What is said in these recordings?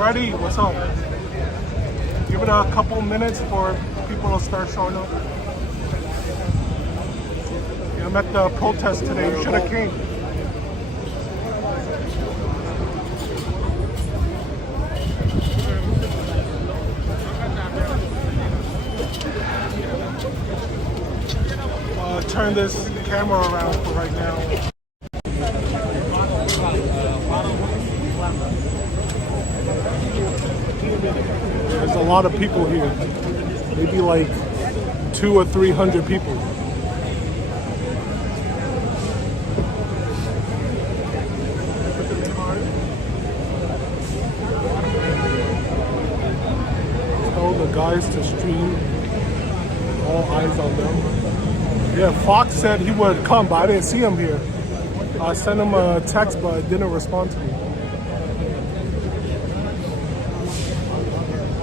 ready. What's up? Give it a couple minutes for people to start showing up. Yeah, I'm at the protest today. You should have came. Turn this camera around for right now. There's a lot of people here. Maybe like 200 or 300 people. Tell the guys to stream. All eyes on them. Yeah, Fox said he would come, but I didn't see him here. I sent him a text, but it didn't respond to me.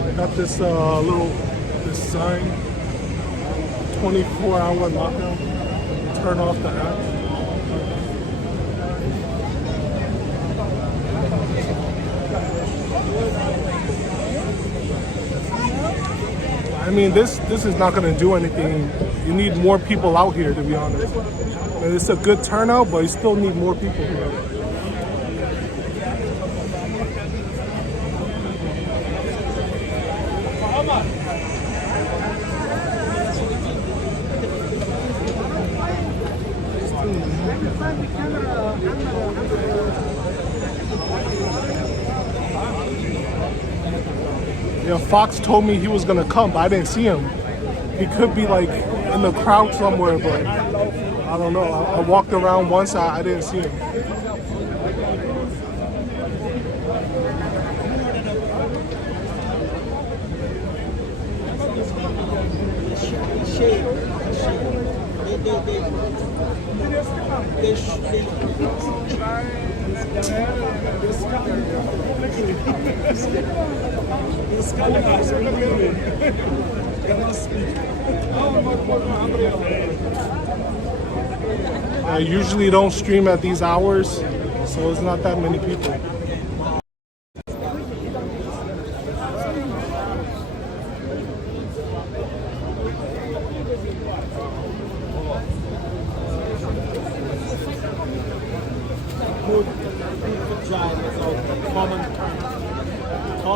I got this this sign, 24-hour lockdown. Turn off the app. I mean, this is not going to do anything. You need more people out here, to be honest. And it's a good turnout, but you still need more people here. Yeah, Fox told me he was gonna come, but I didn't see him. He could be like in the crowd somewhere, but I don't know. I walked around once, I didn't see him. I usually don't stream at these hours, so it's not that many people.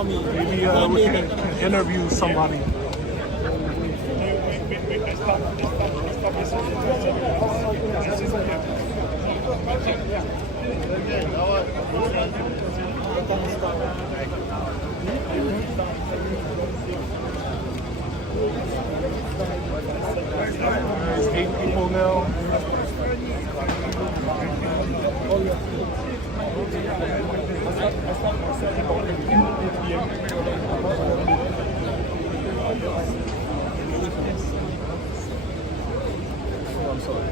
Maybe we can interview somebody. There's 8 people now. I'm sorry.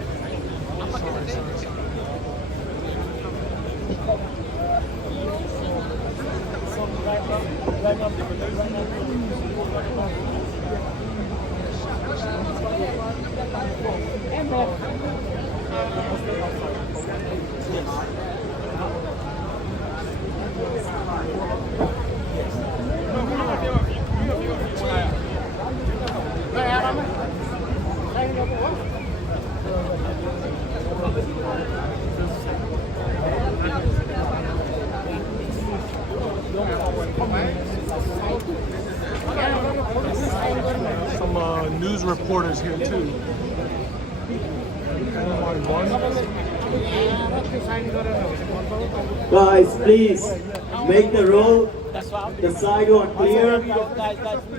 Some news reporters here too. Guys, please make the road, the sidewalk clear.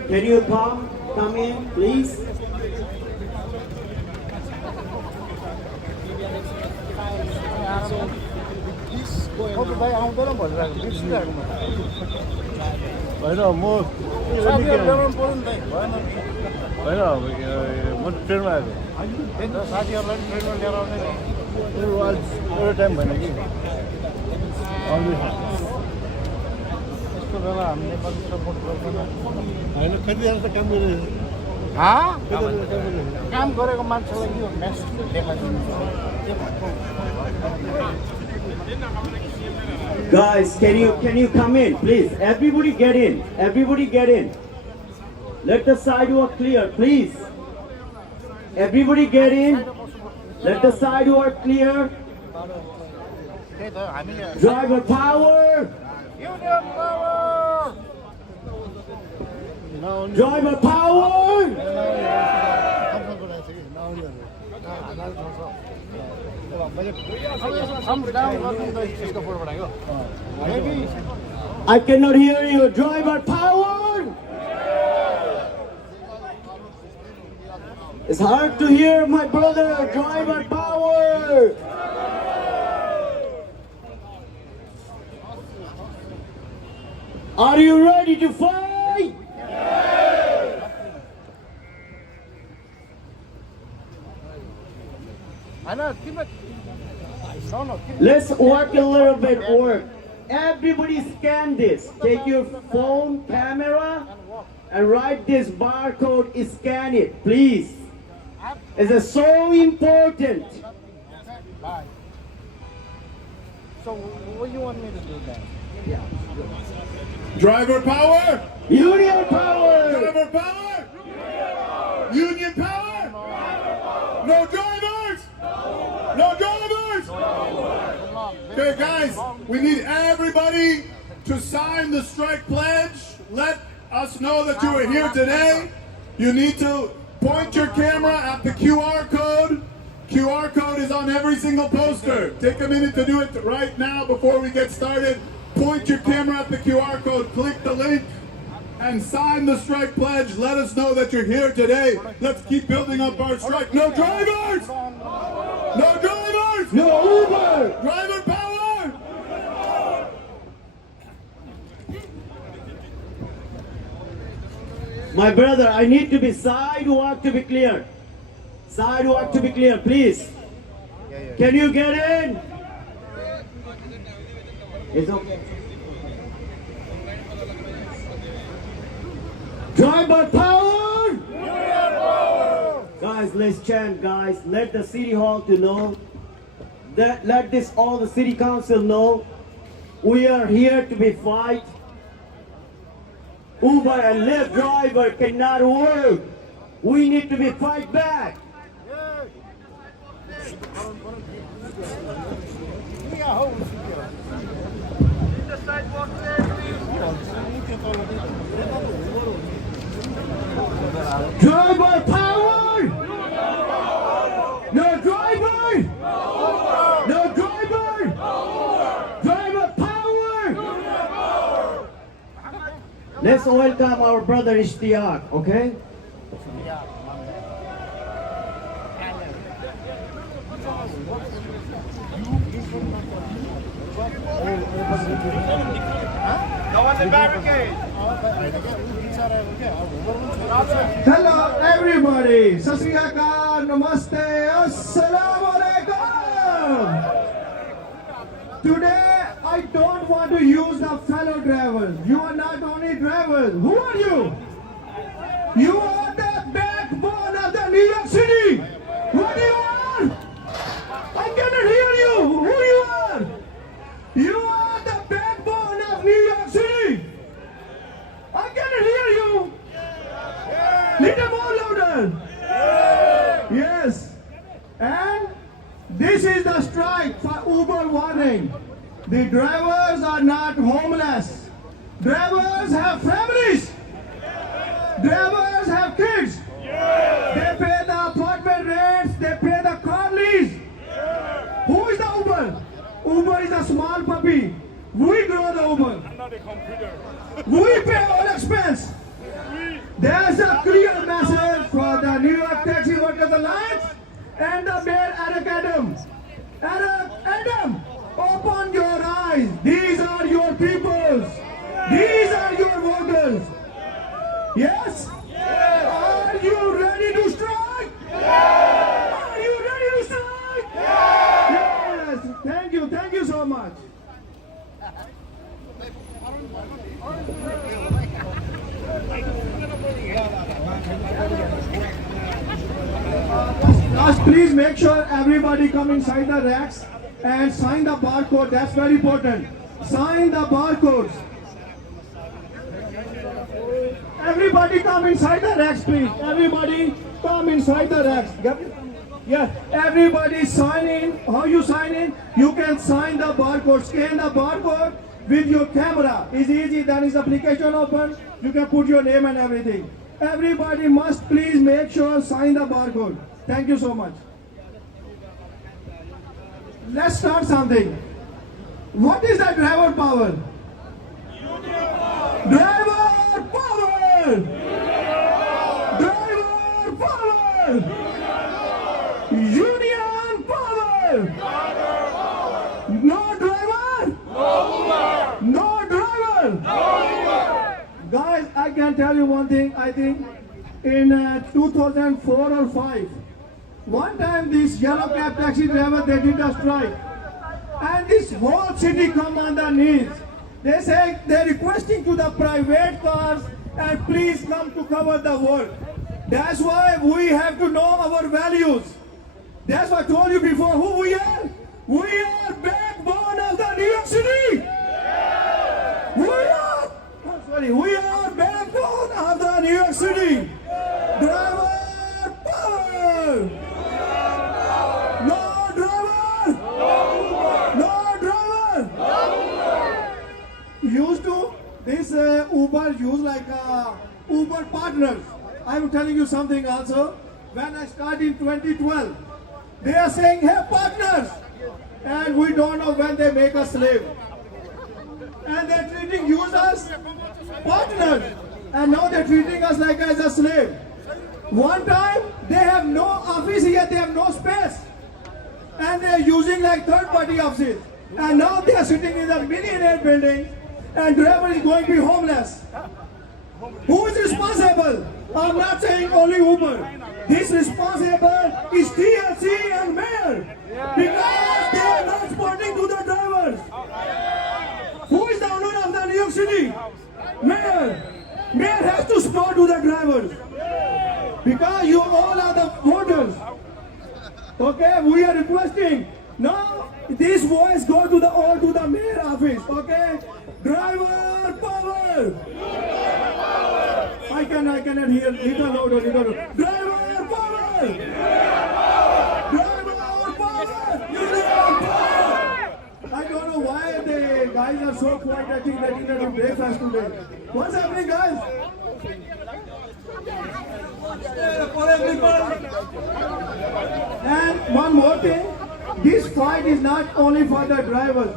Can you come in, please? काम गरेको मान्छेलाई यो message देखाइदिनु Guys, can you come in, please? Everybody get in. Everybody get in. Let the sidewalk clear, please. Everybody get in. Let the sidewalk clear. Driver power. Driver power. I cannot hear you. Driver power. It's hard to hear, my brother. Driver power. Are you ready to fight? Let's work a little bit. Everybody scan this. Take your phone camera and write this barcode. Scan it, please. It's so important. So what do you want me to do then? Driver power! Union power! Driver power! Union power! No drivers! No drivers! Okay, guys, we need everybody to sign the strike pledge. Let us know that you are here today. You need to point your camera at the QR code. QR code is on every single poster. Take a minute to do it right now before we get started. Point your camera at the QR code, click the link, and sign the strike pledge. Let us know that you're here today. Let's keep building up our strike. No drivers! No drivers! No Uber! Driver power! My brother, I need to be sidewalk to be clear. Sidewalk to be clear, please. Can you get in? It's okay. Driver power! Guys, let's chant, guys. Let the city hall to know. Let this all the city council know. We are here to be fight. Uber and Lyft driver cannot work. We need to be fight back. Driver power! No driver! No driver! Driver power! Let's welcome our brother Ishtiaq, okay? Hello everybody, Sat Sri Akal, Namaste, Assalamu Alaikum. Today I don't want to use the fellow drivers. You are not only drivers. Who are you? You are the backbone of the New York City. What you are? I cannot hear you. Who you are? You are the backbone of New York City. I cannot hear you. Little more louder. Yes. And this is the strike for Uber warning. The drivers are not homeless. Drivers have families. Drivers have kids. They pay the apartment rents. They pay the car lease. Who is the Uber? Uber is a small puppy. We grow the Uber. We pay all expense. There's a clear message for the New York Taxi Workers Alliance and the Mayor Eric Adams. Adam, open your eyes. These are your peoples. These are your voters. Yes? Are you ready to strike? Are you ready to strike? Yes. Thank you so much. Please make sure everybody come inside the racks. and sign the barcode. That's very important. Sign the barcodes. Everybody come inside the racks, please. Everybody come inside the racks. Yeah, everybody sign in. How you sign in? You can sign the barcode, scan the barcode with your camera. It's easy. Then is application open. You can put your name and everything. Everybody must please make sure sign the barcode. Thank you so much. Let's start something. What is the driver power? Driver power! Driver power! Union power! No driver? No driver! Guys, I can tell you one thing. I think in 2004 or 5, one time this yellow cab taxi driver, they did a strike. And this whole city come on the knees. They say they're requesting to the private cars and please come to cover the work. That's why we have to know our values. That's what I told you before. Who we are? We are backbone of the New York City. We are backbone of the New York City. Driver power. No driver. No driver. Used to this Uber use like Uber partners. I'm telling you something also. When I started in 2012, they are saying, hey partners, and we don't know when they make us slave. And they're treating users partners, and now they're treating us like as a slave. One time they have no office here, they have no space, and they're using like third-party offices. And now they are sitting in the millionaire building, and driver is going to be homeless. Who is responsible? I'm not saying only Uber. This responsible is TLC and mayor, because they are not responding to the drivers. Who is the owner of the New York City? Mayor. Mayor has to support to the drivers, because you all are the voters. Okay, we are requesting. Now this voice go to the all to the mayor office. Okay, driver power. I cannot hear. Little louder. Driver power. Driver power. Union power. I don't know why the guys are so quiet. I think they didn't do breakfast today. What's happening, guys? And one more thing, this fight is not only for the drivers.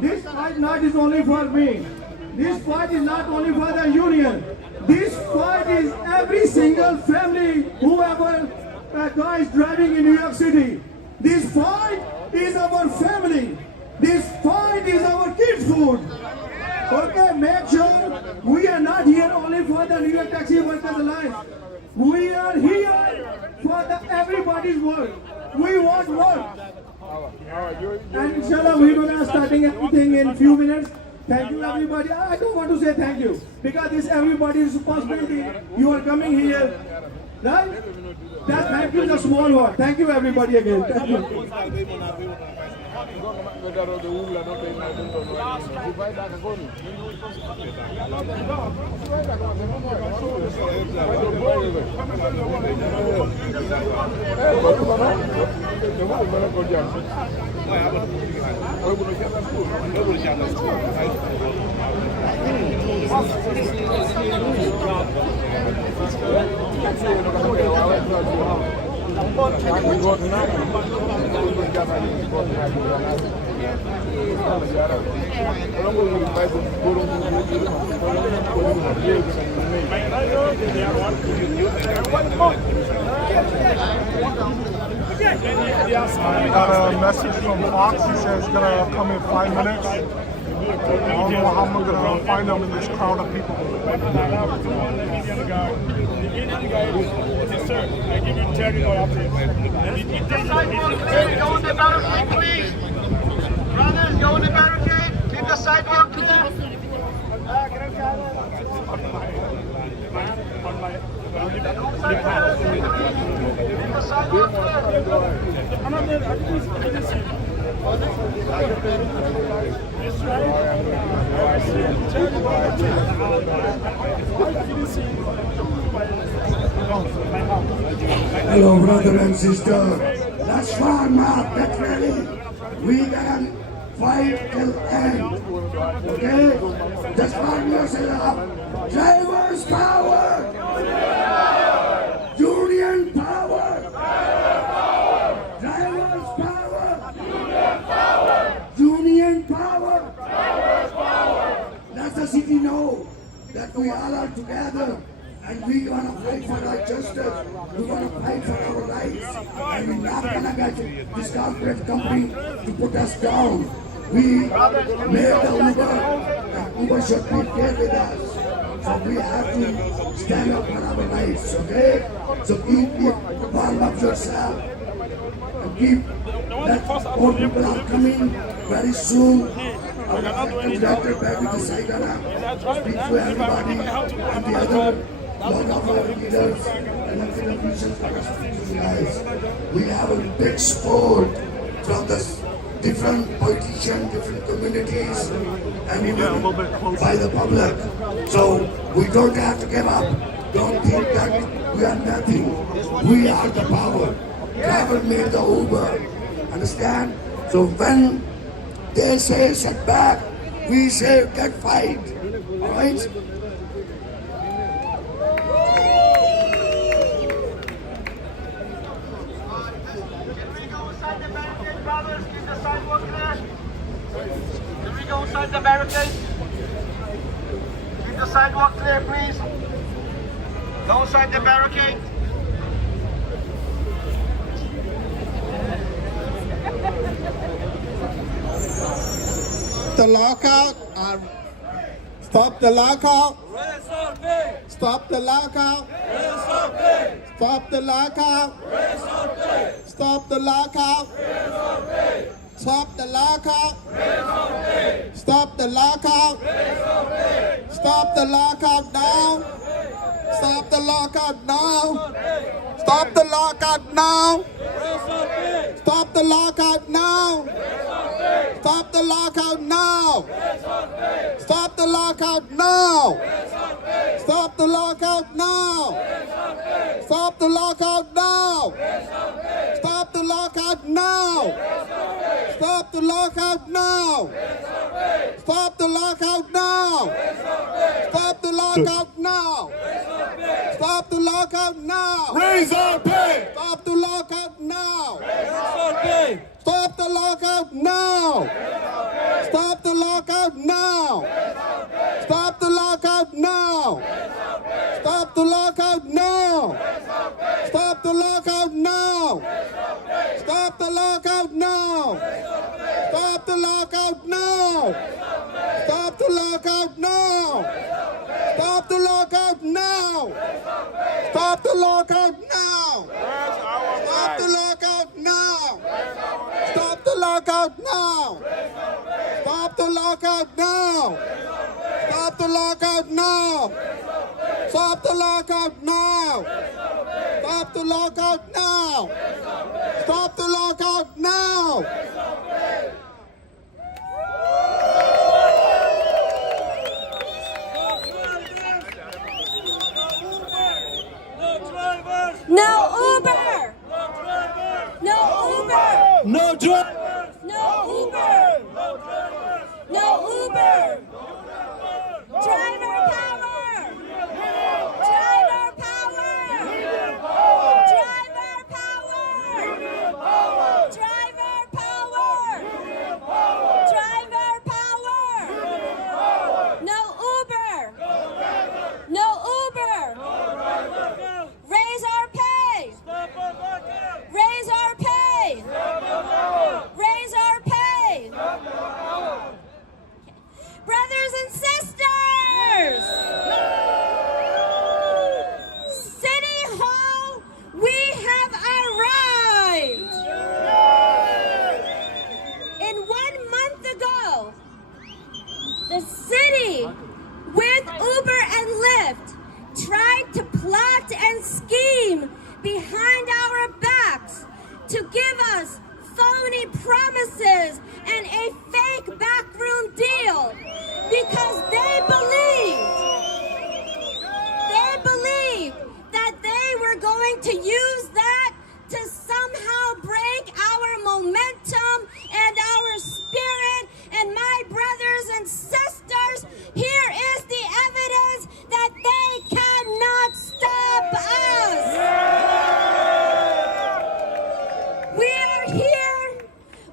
This fight not is only for me. This fight is not only for the union. This fight is every single family, whoever guys driving in New York City. This fight is our family. This fight is our kids' food. Okay, make sure we are not here only for the New York Taxi Workers Alliance. We are here for everybody's work. We want work. And inshallah, we're going to starting everything in few minutes. Thank you, everybody. I don't want to say thank you, because this everybody's responsibility. You are coming here, right? That thank you is a small word. Thank you, everybody, again. Thank you. I got a message from Fox. He says he's gonna come in 5 minutes. I don't know how I'm gonna find them in this crowd of people. Yes, sir. I give you territory after it. Go on the barricade, please. Brothers, go on the barricade. Keep the sidewalk clear. Hello, brother and sister. Let's warm up. Get ready. We can fight till end. Okay? Just warm yourself up. Drivers power. Union power. Drivers power. Union power. Let the city know that we all are together. And we want to fight for our justice. We want to fight for our rights. And we're not going to get this corporate company to put us down. We made the Uber, and Uber should be there with us. So we have to stand up for our rights, okay? So keep warm up yourself. And keep that more people are coming very soon. Our Dr. Baby Desaigana speak to everybody and the other lot of our leaders and elected officials are speaking to you guys. We have a big support from the different politicians, different communities, and even by the public. So we don't have to give up. Don't think that we are nothing. We are the power. Driver made the Uber. Understand? So when they say set back, we say get fight. Alright? Can we go inside the barricade? Keep the sidewalk clear, please. Go inside the barricade. The lockout. Stop the lockout. Stop the lockout. Stop the lockout. Stop the lockout. Stop the lockout. Stop the lockout. Stop the lockout now. Stop the lockout now. Stop the lockout now. Stop the lockout now. Stop the lockout now. Stop the lockout now. Stop the lockout now. Stop the lockout now. Stop the lockout now. Stop the lockout now. Stop the lockout now. Stop the lockout now. Stop the lockout now. Raise our pay! Stop the lockout now. Stop the lockout now. Stop the lockout now. Stop the lockout now. Stop the lockout now. Stop the lockout now. Stop the lockout now. Stop the lockout now. Stop the lockout now. Stop the lockout now. Stop the lockout now. Stop the lockout now. Stop the lockout now. Stop the lockout now. Stop the lockout now. Stop the lockout now. Stop the lockout now. Stop the lockout now. No Uber! No Uber! No drivers! No Uber! No Uber! Driver power! Driver power! Driver power! Driver power! Driver power! No Uber! No Uber! Raise our pay! Raise our pay! Raise our pay! promises and a fake backroom deal because they believed that they were going to use that to somehow break our momentum and our spirit. And my brothers and sisters, here is the evidence that they cannot stop us. We are here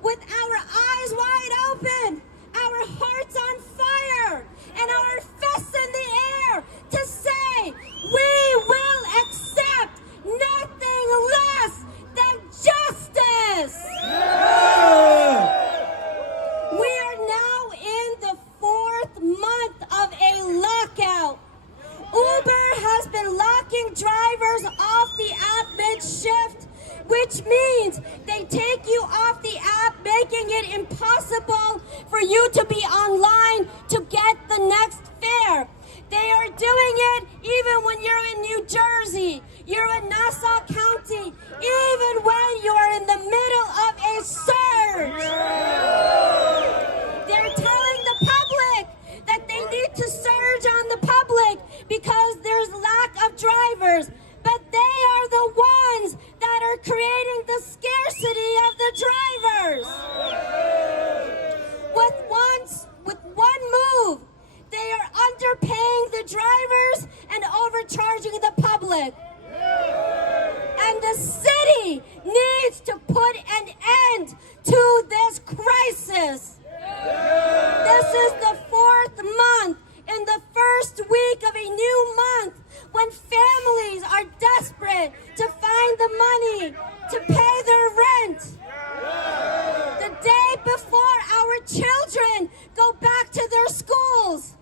with our eyes wide open, our hearts on fire, and our fists in the air to say we will accept nothing less than justice. We are now in the 4th month of a lockout. Uber has been locking drivers off the app mid-shift, which means they take you off the app, making it impossible for you to be online to get the next fare. They are doing it even when you're in New Jersey, you're in Nassau County, even when you're in the middle of a surge. They're telling the public that they need to surge on the public because there's lack of drivers. But they are the ones that are creating the scarcity of the drivers. With one move, they are underpaying the drivers and overcharging the public. And the city needs to put an end to this crisis. This is the 4th month in the first week of a new month when families are desperate to find the money to pay their rent. The day before our children go back to their schools.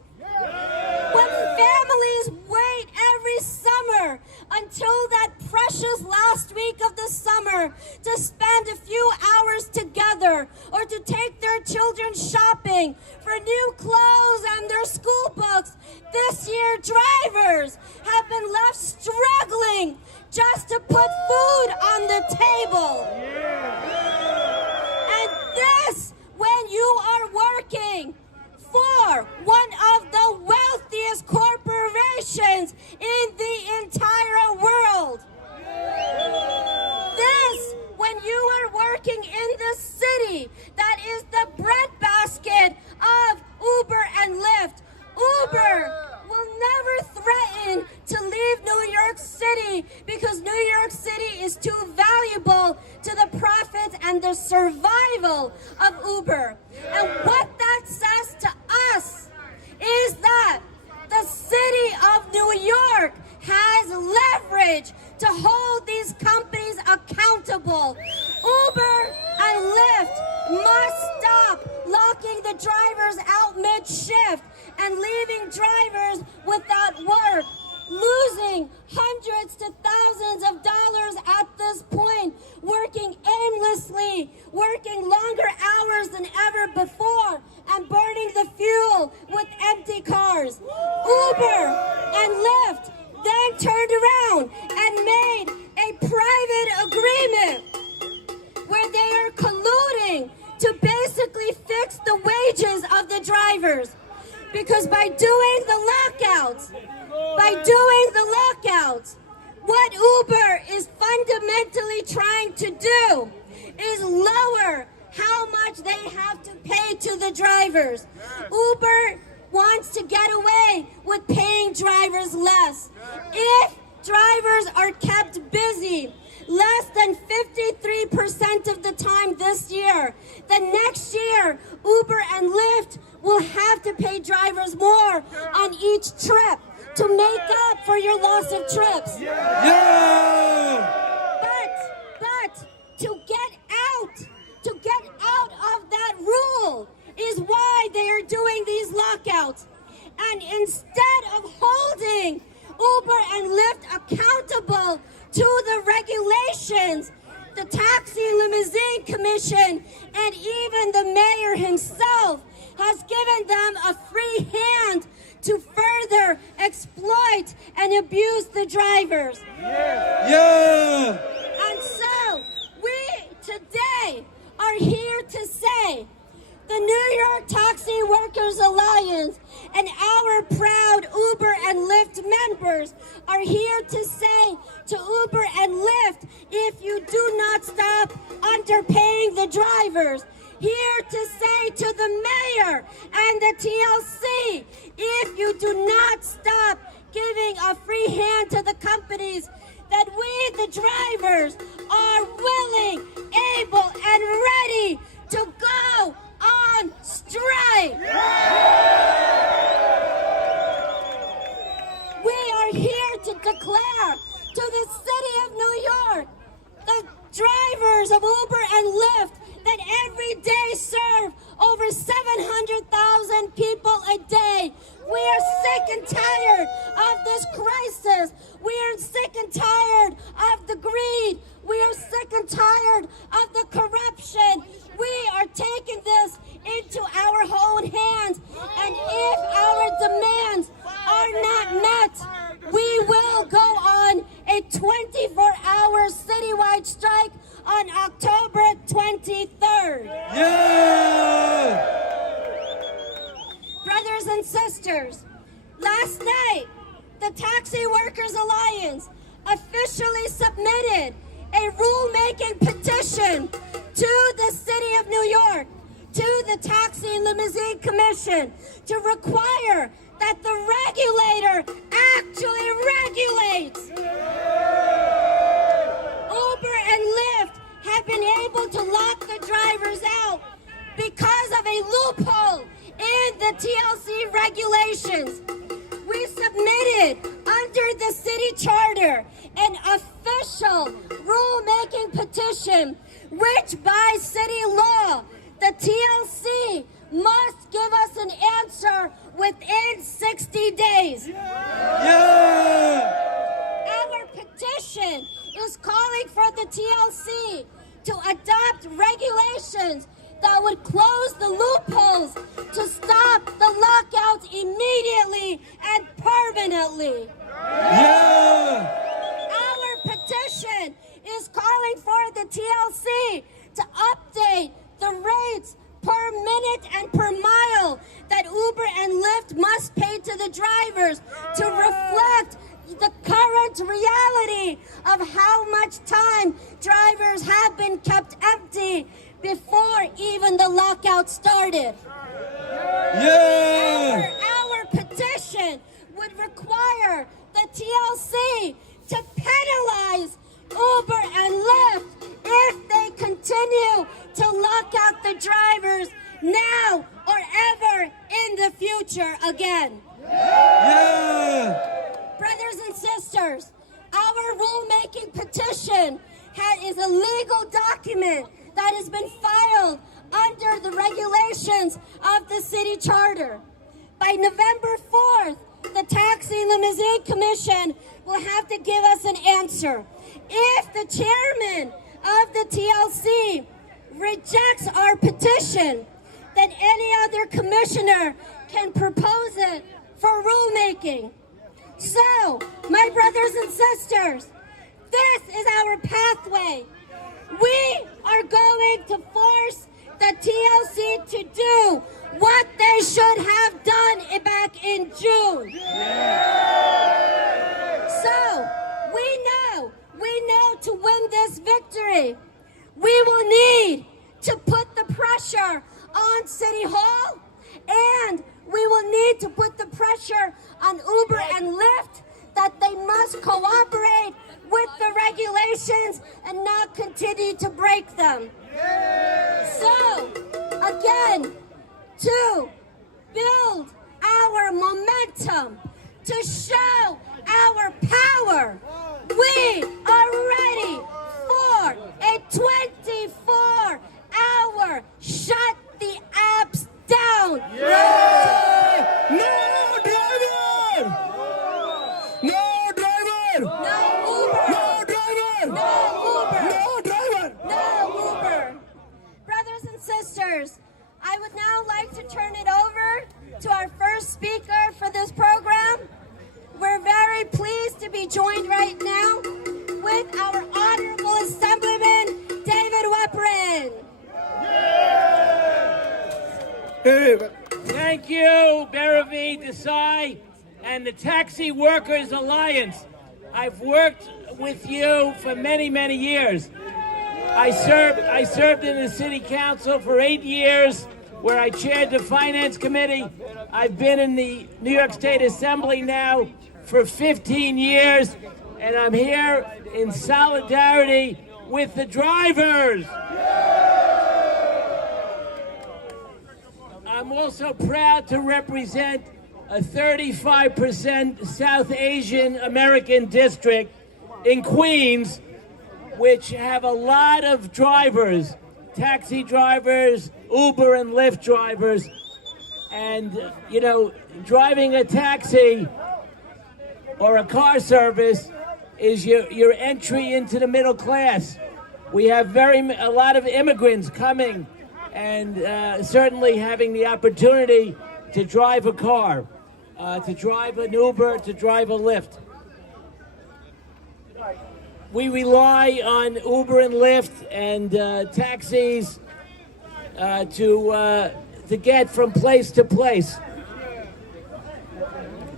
When families wait every summer until that precious last week of the summer to spend a few hours together or to take their children shopping for new clothes and their school books, this year drivers have been left struggling just to put food on the table. And this when you are working for one of the wealthiest corporations in the entire world. This, when you are working in the city that is the breadbasket of Uber and Lyft. Uber will never threaten to leave New York City because New York City is too valuable to the profits and the survival of Uber. And what that says to us is that the city of New York has leverage to hold these companies accountable. Uber and Lyft must stop locking the drivers out mid-shift and leaving drivers without work, losing hundreds to thousands of dollars at this point, working aimlessly, working longer hours than ever before, and burning the fuel with empty cars. Uber and Lyft then turned around and made a private agreement where they are colluding to basically fix the wages of the drivers. Because by doing the lockouts, what Uber is fundamentally trying to do is lower how much they have to pay to the drivers. Uber wants to get away with paying drivers less. If drivers are kept busy less than 53% of the time this year, then next year Uber and Lyft will have to pay drivers more on each trip to make up for your loss of trips. But to get out of that rule is why they are doing these lockouts. And instead of holding Uber and Lyft accountable to the regulations, the Taxi Limousine Commission and even the mayor himself has given them a free hand to further exploit and abuse the drivers. And so we today are here to say the New York Taxi Workers Alliance and our proud Uber and Lyft members are here to say to Uber and Lyft, if you do not stop underpaying the drivers, here to say to the mayor and the TLC, if you do not stop giving a free hand to the companies, that we, the drivers, are willing, able, and ready to go on strike. We are here to declare to the city of New York, the drivers of Uber and Lyft, that every day serve over 700,000 people a day. We are sick and tired of this crisis. We are sick and tired of the greed. We are sick and tired of the corruption. We are taking this into our own hands. And if our demands are not met, we will go on a 24-hour citywide strike on October 23rd. Yeah! Brothers and sisters, last night, the Taxi Workers Alliance officially submitted a rulemaking petition to the City of New York, to the Taxi and Limousine Commission, to require that the regulator actually regulates. Uber and Lyft have been able to lock the drivers out because of a loophole in the TLC regulations. We submitted under the city charter an official rulemaking petition, which by city law, the TLC must give us an answer within 60 days. Yeah! Our petition is calling for the TLC to adopt regulations that would close the loopholes to stop the lockouts immediately and permanently. Yeah! Our petition is calling for the TLC to update the rates per minute and per mile that Uber and Lyft must pay to the drivers to reflect the current reality of how much time drivers have been kept empty before even the lockout started. Yeah! Our petition would require the TLC to penalize Uber and Lyft if they continue to lock out the drivers now or ever in the future again. Yeah! Brothers and sisters, our rulemaking petition is a legal document that has been filed under the regulations of the city charter. By November 4th, the Taxi and Limousine Commission will have to give us an answer. If the chairman of the TLC rejects our petition, then any other commissioner can propose it for rulemaking. So, my brothers and sisters, this is our pathway. We are going to force the TLC to do what they should have done back in June. So, we know to win this victory, we will need to put the pressure on City Hall, and we will need to put the pressure on Uber and Lyft that they must cooperate with the regulations and not continue to break them. So, again, to build our momentum, to show our power, we are ready for a 24-hour shut the apps down. Yeah! No driver! No driver! No Uber! No driver! No Uber! No driver! No Uber! Brothers and sisters, I would now like to turn it over to our first speaker for this program. We're very pleased to be joined right now with our Honorable Assemblyman, David Weprin. Thank you, Baravi Desai and the Taxi Workers Alliance. I've worked with you for many, many years. I served in the city council for 8 years, where I chaired the finance committee. I've been in the New York State Assembly now for 15 years, and I'm here in solidarity with the drivers. I'm also proud to represent a 35% South Asian American district in Queens, which have a lot of drivers, taxi drivers, Uber and Lyft drivers. And, you know, driving a taxi or a car service is your entry into the middle class. We have a lot of immigrants coming and certainly having the opportunity to drive a car, to drive an Uber, to drive a Lyft. We rely on Uber and Lyft and taxis to get from place to place.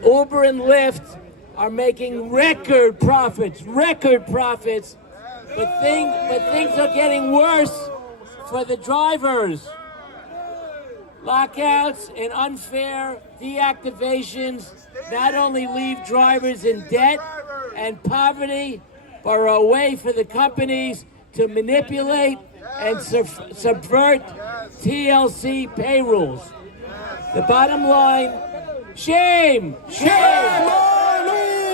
Uber and Lyft are making record profits, but things are getting worse for the drivers. Lockouts and unfair deactivations not only leave drivers in debt and poverty, but are a way for the companies to manipulate and subvert TLC pay rules. The bottom line, shame! Shame! Shame on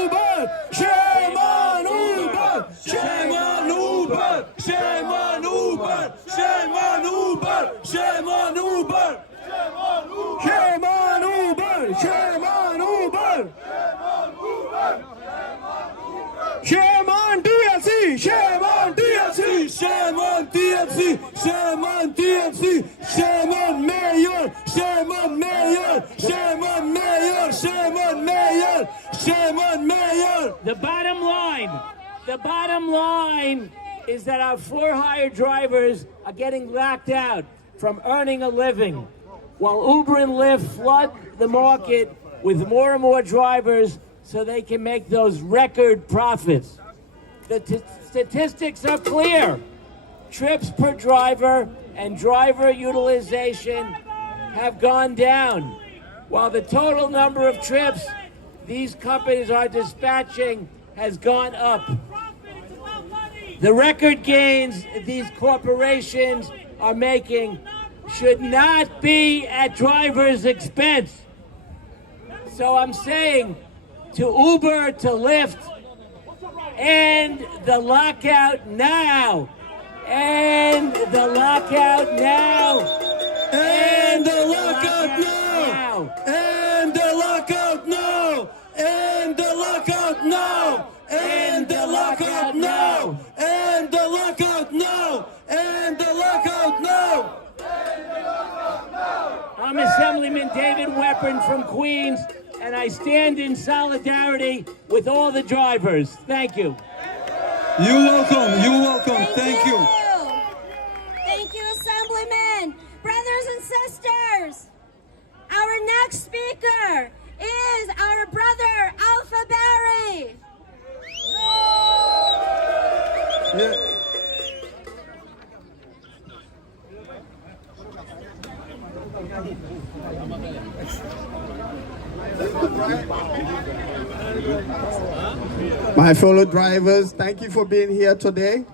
Uber! Shame on Uber! Shame on Uber! Shame on Uber! Shame on Uber! Shame on Uber! Shame on Uber! Shame on Uber! Shame on TLC! Shame on TLC! Shame on TLC! Shame on TLC! Shame on Mayor! Shame on Mayor! Shame on Mayor! Shame on Mayor! Shame on Mayor! The bottom line is that our for-hire drivers are getting locked out from earning a living, while Uber and Lyft flood the market with more and more drivers so they can make those record profits. The statistics are clear. Trips per driver and driver utilization have gone down, while the total number of trips these companies are dispatching has gone up. The record gains these corporations are making should not be at drivers' expense. So I'm saying to Uber, to Lyft, end the lockout now. End the lockout now. End the lockout now. End the lockout now. End the lockout now. End the lockout now. End the lockout now. End the lockout now. I'm Assemblyman David Weapon from Queens, and I stand in solidarity with all the drivers. Thank you. You're welcome. You're welcome. Thank you. Thank you, Assemblyman. Brothers and sisters, our next speaker is our brother, Alpha Barry. Yeah. My fellow drivers, thank you for being here today.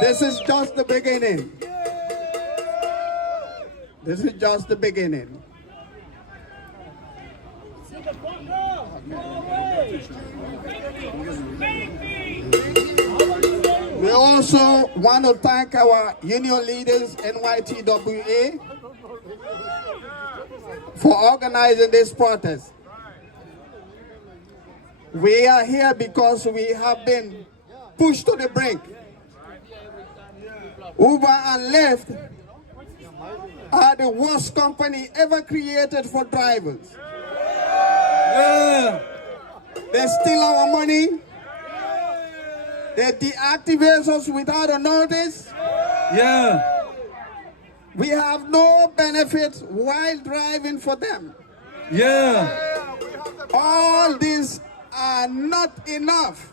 This is just the beginning. This is just the beginning. We also want to thank our union leaders, NYTWA, for organizing this protest. We are here because we have been pushed to the brink. Uber and Lyft are the worst company ever created for drivers. Yeah. They steal our money. They deactivate us without a notice. Yeah. We have no benefits while driving for them. Yeah. All these are not enough.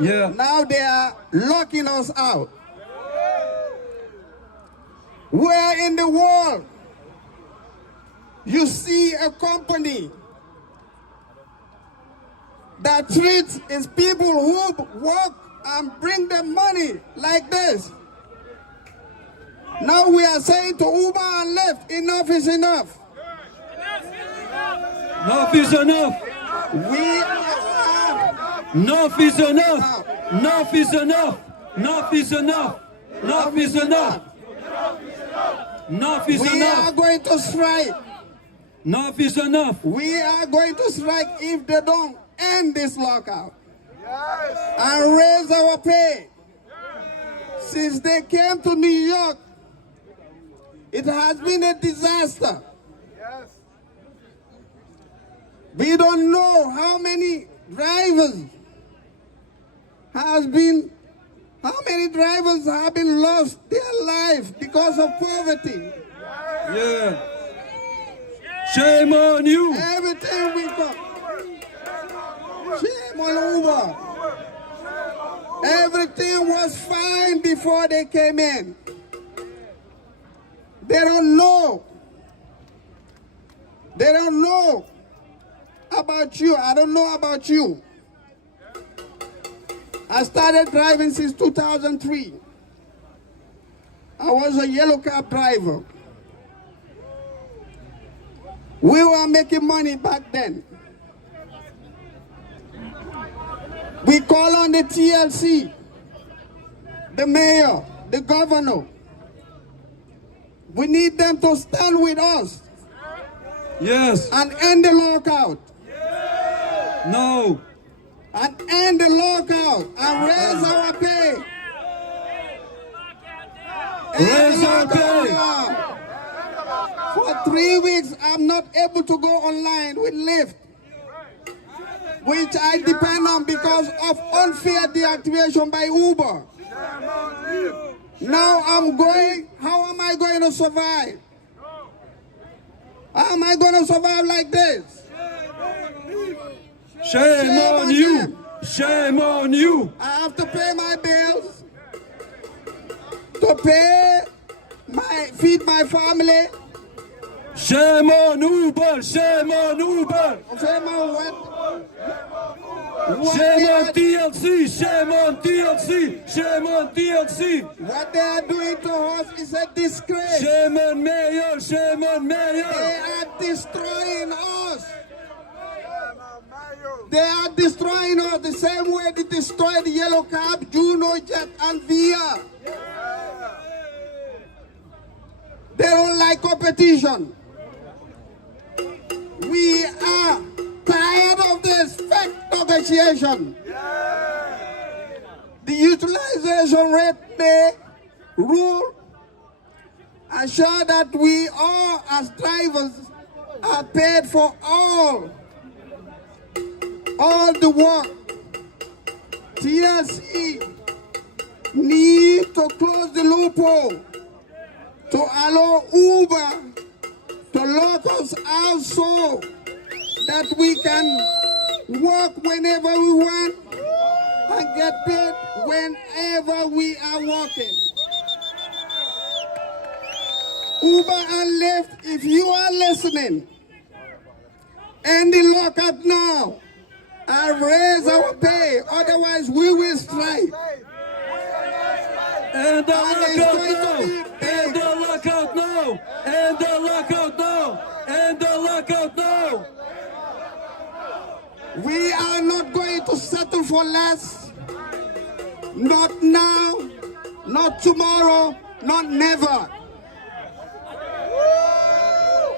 Yeah. Now they are locking us out. Where in the world you see a company that treats its people who work and bring them money like this? Now we are saying to Uber and Lyft, enough is enough. Enough is enough. We are. Enough is enough. Enough is enough. Enough is enough. Enough is enough. Enough is We enough. are going to strike. Enough is enough. We are going to strike if they don't end this lockout and raise our pay. Since they came to New York, it has been a disaster. We don't know how many drivers have been lost their life because of poverty. Yeah. Shame on you. Everything we got. Shame on Uber. Everything was fine before they came in. They don't know. They don't know about you. I don't know about you. I started driving since 2003. I was a yellow cab driver. We were making money back then. We call on the TLC, the mayor, the governor. We need them to stand with us. Yes. And end the lockout. No. And end the lockout and raise our pay. Raise our pay. For 3 weeks, I'm not able to go online with Lyft, which I depend on because of unfair deactivation by Uber. Now I'm going, how am I going to survive? How am I going to survive like this? Shame on you. Shame on you. I have to pay my bills, to feed my family. Shame on Uber. Shame on Uber. Shame on what? Shame on TLC. Shame on TLC. Shame on TLC. What they are doing to us is a disgrace. Shame on mayor. Shame on mayor. They are destroying us. They are destroying us the same way they destroyed the Yellow Cab, Juno, Jet, and Via. They don't like competition. We are tired of this fake negotiation. The utilization rate they rule ensure that we all as drivers are paid for all the work. TLC need to close the loophole to allow Uber to lock us out so that we can work whenever we want and get paid whenever we are working. Uber and Lyft, if you are listening, end the lockout now and raise our pay, otherwise we will strike. End the lockout now! End the lockout now! End the lockout now! End the lockout now! We are not going to settle for less. Not now, not tomorrow, not never.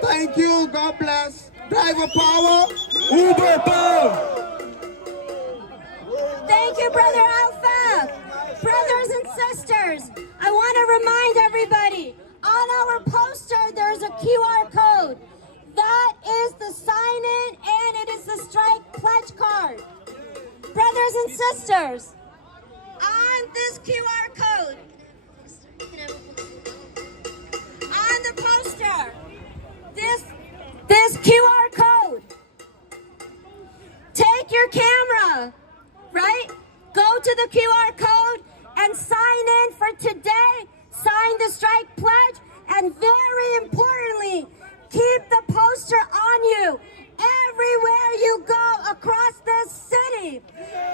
Thank you, God bless. Driver power, Uber power! Thank you, Brother Alpha. Brothers and sisters, I want to remind everybody, on our poster there's a QR code. That is the sign-in and it is the strike pledge card. Brothers and sisters, the strike pledge, and very importantly, keep the poster on you everywhere you go across this city.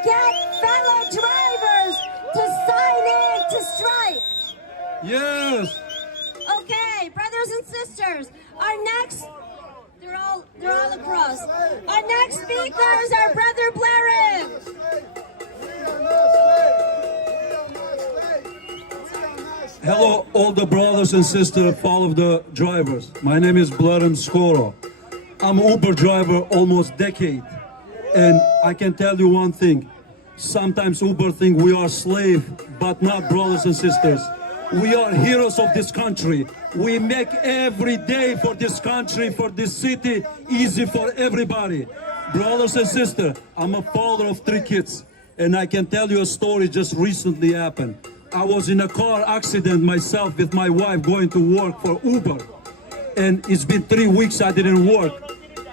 Get fellow drivers to sign in to strike. Yes. Okay, brothers and sisters, our next, they're all across. Our next speaker is our brother Blair. Hello, all the brothers and sisters, all of the drivers. My name is Blarim Skoro. I'm an Uber driver almost decade. And I can tell you one thing. Sometimes Uber think we are slave, but not, brothers and sisters. We are heroes of this country. We make every day for this country, for this city, easy for everybody. Brothers and sisters, I'm a father of 3 kids. And I can tell you a story just recently happened. I was in a car accident myself with my wife going to work for Uber. And it's been 3 weeks I didn't work.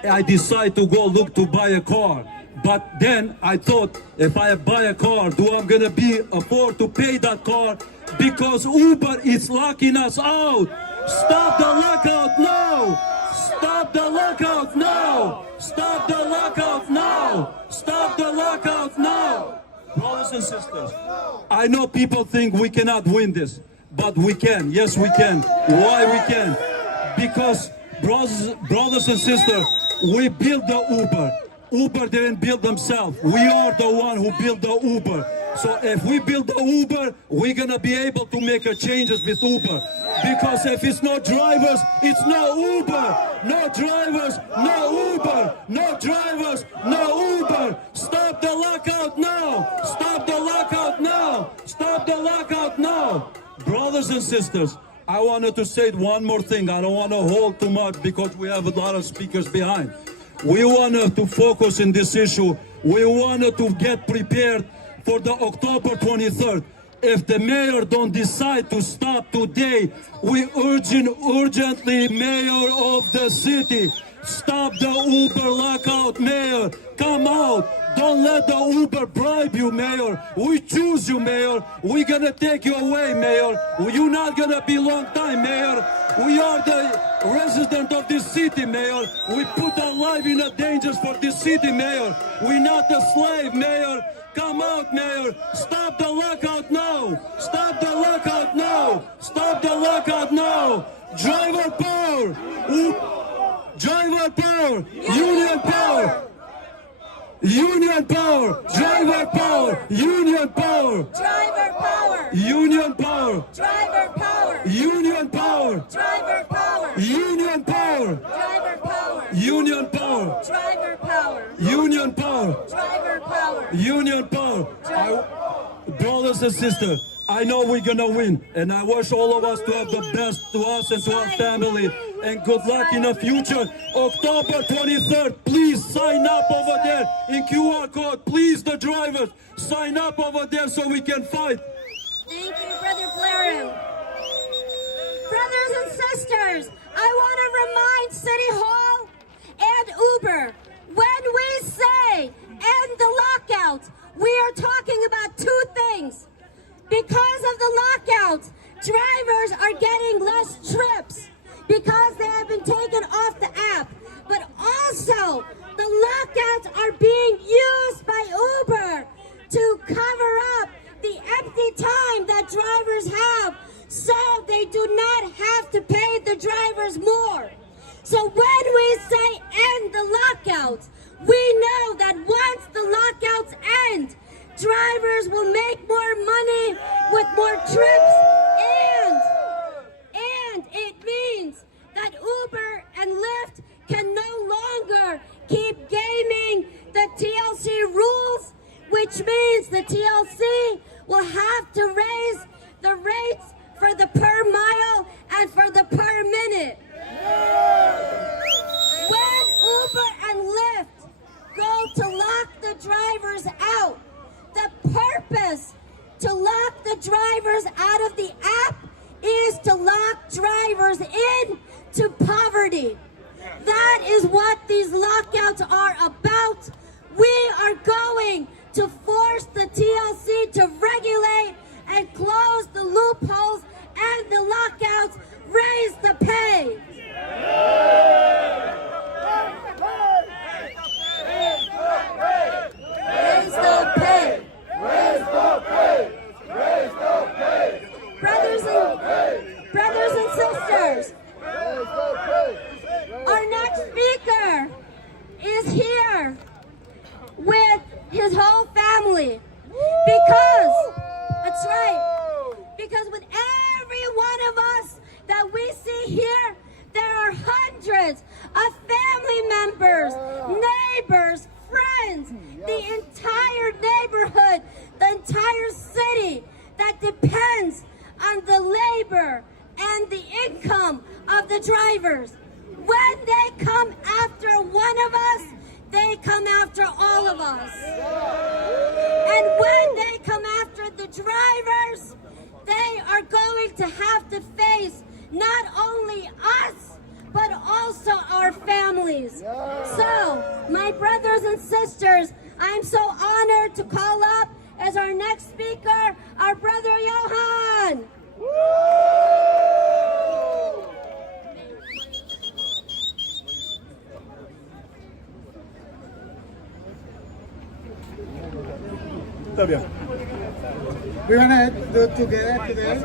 I decided to go look to buy a car. But then I thought, if I buy a car, do I'm gonna be afford to pay that car? Because Uber is locking us out. Stop the lockout now! Stop the lockout now! Stop the lockout now! Stop the lockout now! Brothers and sisters, I know people think we cannot win this, but we can. Yes, we can. Why we can? Because brothers and sisters, we built the Uber. Uber didn't build themselves. We are the one who built the Uber. So if we build the Uber, we're gonna be able to make a changes with Uber. Because if it's no drivers, it's no Uber. No drivers, no Uber. No drivers, no Uber. Stop the lockout now. Stop the lockout now. Stop the lockout now. Brothers and sisters, I wanted to say one more thing. I don't want to hold too much because we have a lot of speakers behind. We wanted to focus in this issue. We wanted to get prepared for the October 23rd. If the mayor don't decide to stop today, we urgently, mayor of the city, stop the Uber lockout, mayor. Come out. Don't let the Uber bribe you, mayor. We choose you, mayor. We're gonna take you away, mayor. You're not gonna be long time, mayor. We are the resident of this city, mayor. We put our life in a danger for this city, mayor. We're not a slave, mayor. Come out, mayor. Stop the lockout now. Stop the lockout now. Stop the lockout now. Driver power. Driver power. Union power. Union power. Driver power. Union power. Driver power. Union power. Driver power. Union power. Driver power. Union power. Driver power. Union power. Driver power. Union power. Driver power. Union power. Brothers and sisters, I know we're gonna win, and I wish all of us to have the best to us and to our family, and good luck in the future. October 23rd, please sign up over there in QR code. Please, the drivers, sign up over there so we can fight. Thank you, Brother Blair. Brothers and sisters, I want to remind City Hall and Uber, when we say end the lockouts, we are talking about 2 things. Because of the lockouts, drivers are getting less trips because they have been taken off the app. But also, the lockouts are being used by Uber to cover up the empty time that drivers have, so they do not have to pay the drivers more. So when we say end the lockouts, we know that once the lockouts end, drivers will make more money with more trips, and it means that Uber and Lyft can no longer keep gaming the TLC rules, which means the TLC will have to raise the rates for the per mile and for the per minute. When Uber and Lyft go to lock the drivers out, the purpose to lock the drivers out of the app is to lock drivers in to poverty. That is what these lockouts are about. We are going to force the TLC to regulate and close the loopholes and the lockouts. Brothers and sisters, our next speaker is here with his whole family because, that's right, because with every one of us that we see here, there are hundreds of family members, neighbors, friends, the entire neighborhood, the entire city that depends on the labor and the income of the drivers. When they come after one of us, they come after all of us. And when they come after the drivers, they are going to have to face not only us, but also our families. So, my brothers and sisters, I'm so honored to call up as our next speaker, our brother Johan. Está bien. We want to do together today.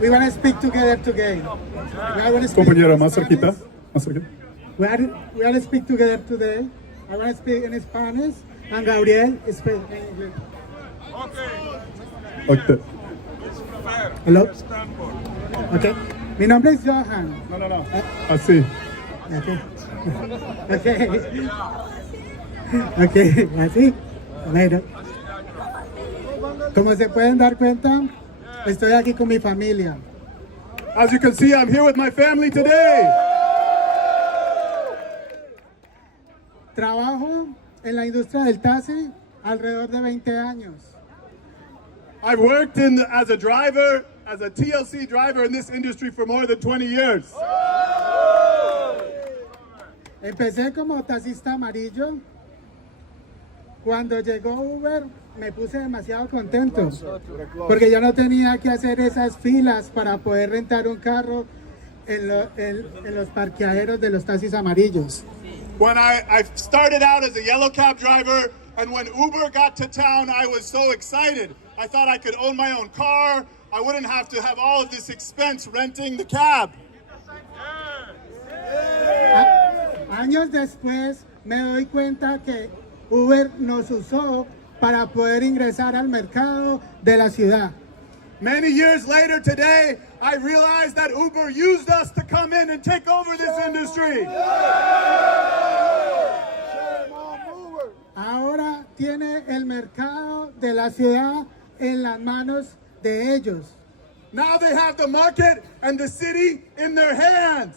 We want to speak together today. Compañera, más cerquita. Más cerquita. We want to speak together today. I want to speak in Spanish, and Gabriel speak in English. Okay. Hello. Okay. Mi nombre es Johan. No. Así. Okay. Okay. Así. Bueno. Como se pueden dar cuenta, estoy aquí con mi familia. As you can see, I'm here with my family today. Trabajo en la industria del taxi alrededor de 20 años. I've worked as a driver, as a TLC driver in this industry for more than 20 years. Empecé como taxista amarillo. Cuando llegó Uber, me puse demasiado contento, porque yo no tenía que hacer esas filas para poder rentar un carro en los parqueaderos de los taxis amarillos. When I started out as a yellow cab driver, and when Uber got to town, I was so excited. I thought I could own my own car. I wouldn't have to have all of this expense renting the cab. Años después, me doy cuenta que Uber nos usó para poder ingresar al mercado de la ciudad. Many years later today, I realized that Uber used us to come in and take over this industry. Ahora tiene el mercado de la ciudad en las manos de ellos. Now they have the market and the city in their hands.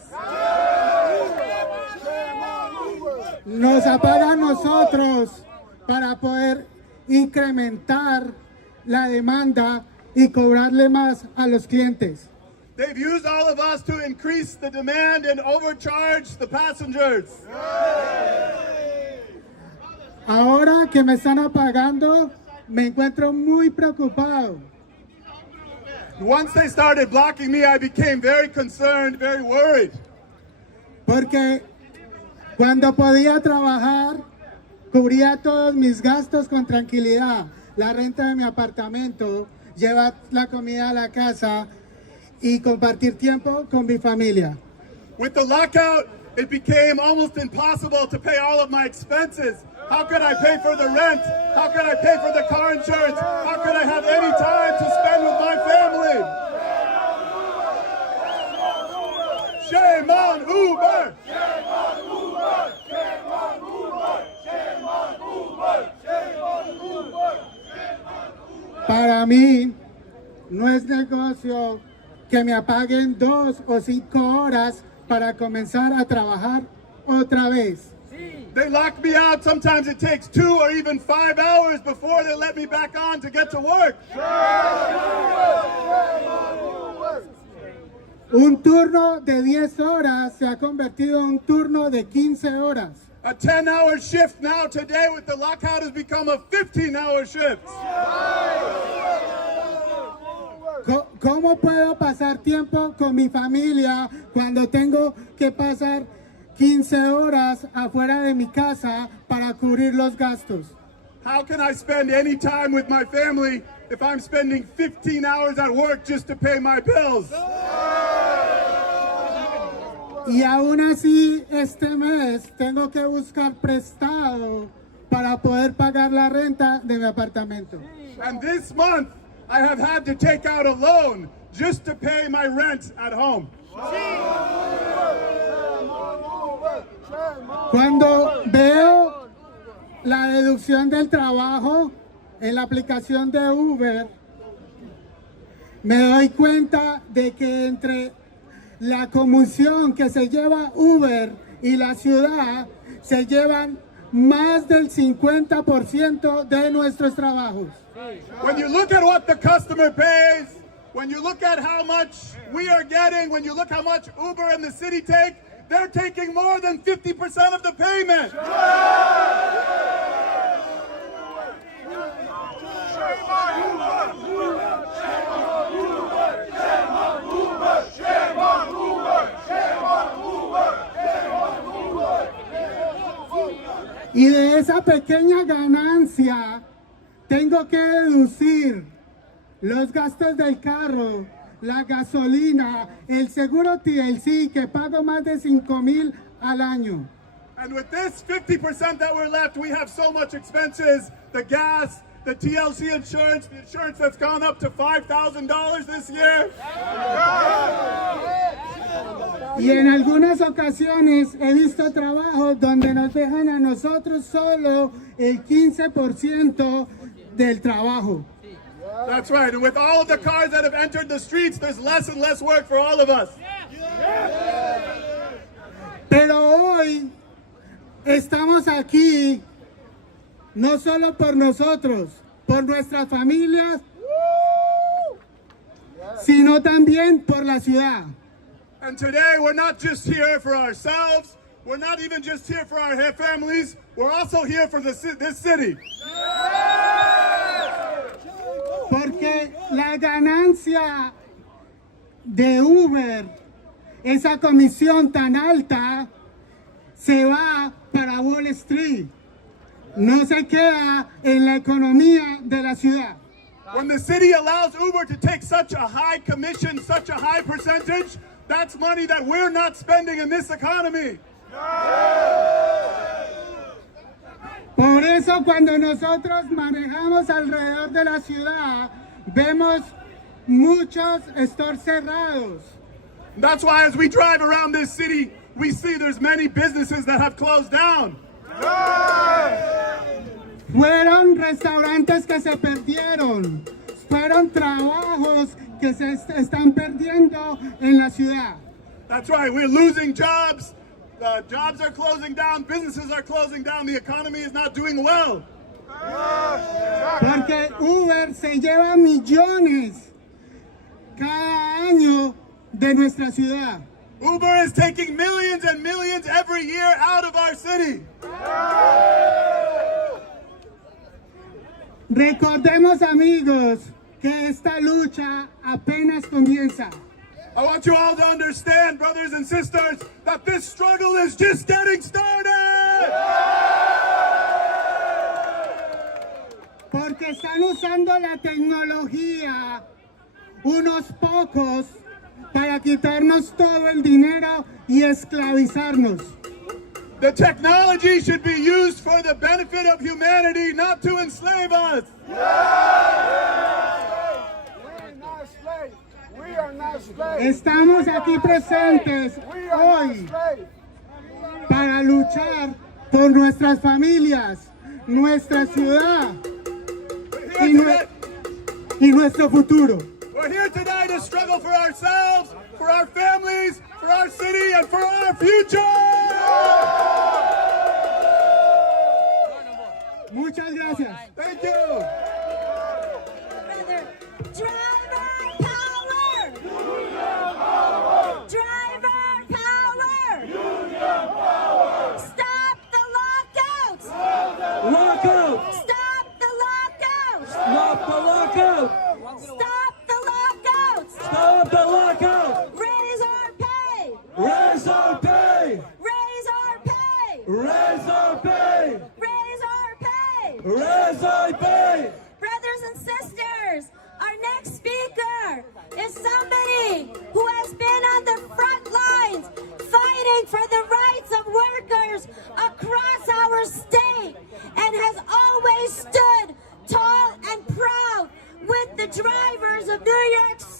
Nos apagan nosotros para poder incrementar la demanda y cobrarle más a los clientes. They've used all of us to increase the demand and overcharge the passengers. Ahora que me están apagando, me encuentro muy preocupado. Once they started blocking me, I became very concerned, very worried. Porque cuando podía trabajar, cubría todos mis gastos con tranquilidad. La renta de mi apartamento, llevar la comida a la casa y compartir tiempo con mi familia. With the lockout, it became almost impossible to pay all of my expenses. How could I pay for the rent? How could I pay for the car insurance? How could I have any time to spend with my family? Shame on Uber! Shame on Uber! Shame on Uber! Shame on Uber! Shame on Uber! Para mí, no es negocio que me apaguen 2 o 5 horas para comenzar a trabajar otra vez. They lock me out. Sometimes it takes 2 or even 5 hours before they let me back on to get to work. Un turno de 10 horas se ha convertido en un turno de 15 horas. A 10-hour shift now today with the lockout has become a 15-hour shift. ¿Cómo puedo pasar tiempo con mi familia cuando tengo que pasar 15 horas afuera de mi casa para cubrir los gastos? How can I spend any time with my family if I'm spending 15 hours at work just to pay my bills? Y aún así, este mes tengo que buscar prestado para poder pagar la renta de mi apartamento. And this month, I have had to take out a loan just to pay my rent at home. Cuando veo la deducción del trabajo en la aplicación de Uber, me doy cuenta de que entre la comisión que se lleva Uber y la ciudad se llevan más del 50% de nuestros trabajos. When you look at what the customer pays, when you look at how much we are getting, when you look how much Uber and the city take, they're taking more than 50% of the payment. Y de esa pequeña ganancia tengo que deducir los gastos del carro, la gasolina, el seguro TLC que pago más de 5,000 al año. And with this 50% that we're left, we have so much expenses, the gas, the TLC insurance, the insurance that's gone up to $5,000 this year. Y en algunas ocasiones he visto trabajos donde nos dejan a nosotros solo el 15% del trabajo. That's right, and with all of the cars that have entered the streets, there's less and less work for all of us. Pero hoy estamos aquí no solo por nosotros, por nuestras familias, sino también por la ciudad. And today we're not just here for ourselves, we're not even just here for our families, we're also here for this city. Porque la ganancia de Uber, esa comisión tan alta, se va para Wall Street. No se queda en la economía de la ciudad. When the city allows Uber to take such a high commission, such a high percentage, that's money that we're not spending in this economy. Por eso cuando nosotros manejamos alrededor de la ciudad, vemos muchos stores cerrados. That's why as we drive around this city, we see there's many businesses that have closed down. Fueron restaurantes que se perdieron, fueron trabajos que se están perdiendo en la ciudad. That's right, we're losing jobs. Jobs are closing down, businesses are closing down, the economy is not doing well. Porque Uber se lleva millones cada año de nuestra ciudad. Uber is taking millions and millions every year out of our city. Recordemos, amigos, que esta lucha apenas comienza. I want you all to understand, brothers and sisters, that this struggle is just getting started. Porque están usando la tecnología unos pocos para quitarnos todo el dinero y esclavizarnos. The technology should be used for the benefit of humanity, not to enslave us. Estamos aquí presentes hoy para luchar por nuestras familias, nuestra ciudad y nuestro futuro. We're here today to struggle for ourselves, for our families, for our city, and for our future. Muchas gracias. Thank you. Driver power! Union power! Driver power! Union power! Stop the lockouts! Lockout! Stop the lockouts! Stop the lockout! Stop the lockouts! Stop the lockout! Raise our pay! Raise our pay! Raise our pay! Raise our pay! Raise our pay! Raise our pay!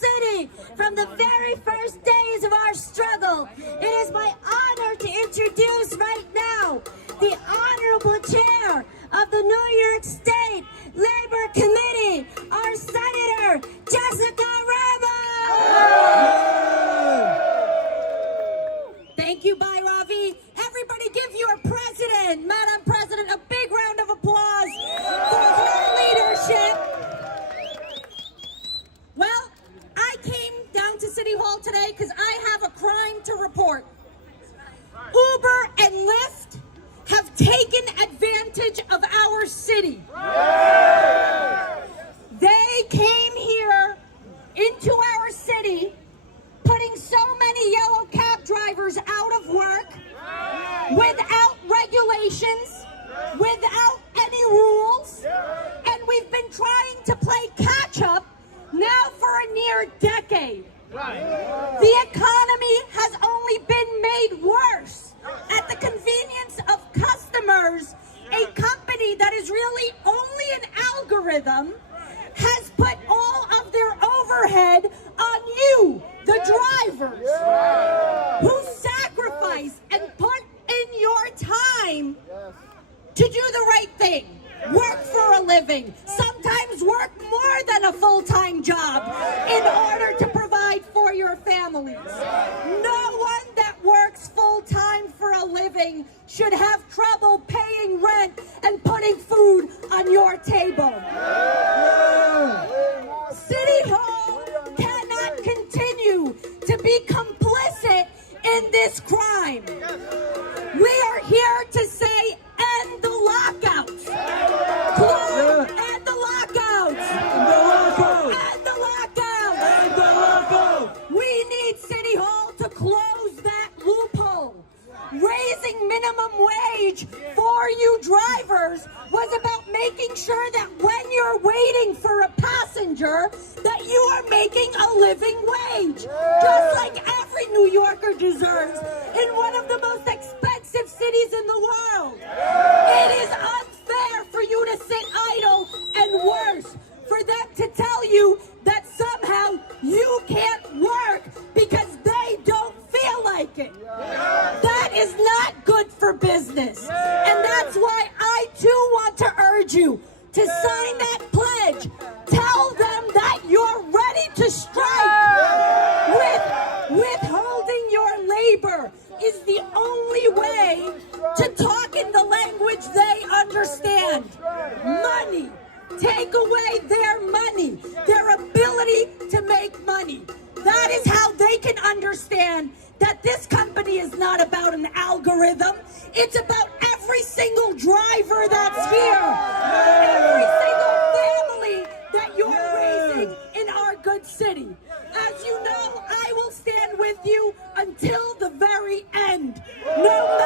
city from the very first days of our struggle. It is my honor to introduce right now the Honorable Chair of the New York State Labor Committee, our Senator, Jessica Ramos. Thank you, Bhairavi. Everybody give your president, Madam President, a big round of applause for her leadership. Well, I came down to City Hall today because I have a crime to report. Uber and Lyft have taken advantage of our city. They came here into our city, putting so many yellow cab drivers out of work, without regulations, without any rules, and we've been trying to play catch-up now for a near decade. The economy has only been made worse at the convenience of customers. A company that is really only an algorithm has put all of their overhead on you, the drivers, who sacrifice and put in your time to do the right thing. Work for a living, sometimes work more than a full-time job in order to provide for your families. No one that works full-time for a living should have trouble paying rent and putting food on your table. City Hall cannot continue to be complicit in this crime. We are here to say end the lockouts. End the lockouts. End the lockouts. End the lockouts. We need City Hall to close that loophole. Raising minimum wage for you drivers was about making sure that when you're waiting for a passenger, that you are making a living wage, just like every New Yorker deserves in one of the most expensive cities in the world. It is unfair for you to sit idle, and worse, for them to tell you that somehow you can't work because they don't feel like it. That is not good for business. And that's why I too want to urge you to sign that pledge. Tell them that you're ready to strike. Withholding your labor is the only way to talk in the language they understand. Money. Take away their money, their ability to make money. That is how they can understand that this company is not about an algorithm. It's about every single driver that's here. Every single family that you're raising in our good city. As you know, I will stand with you until the very end. No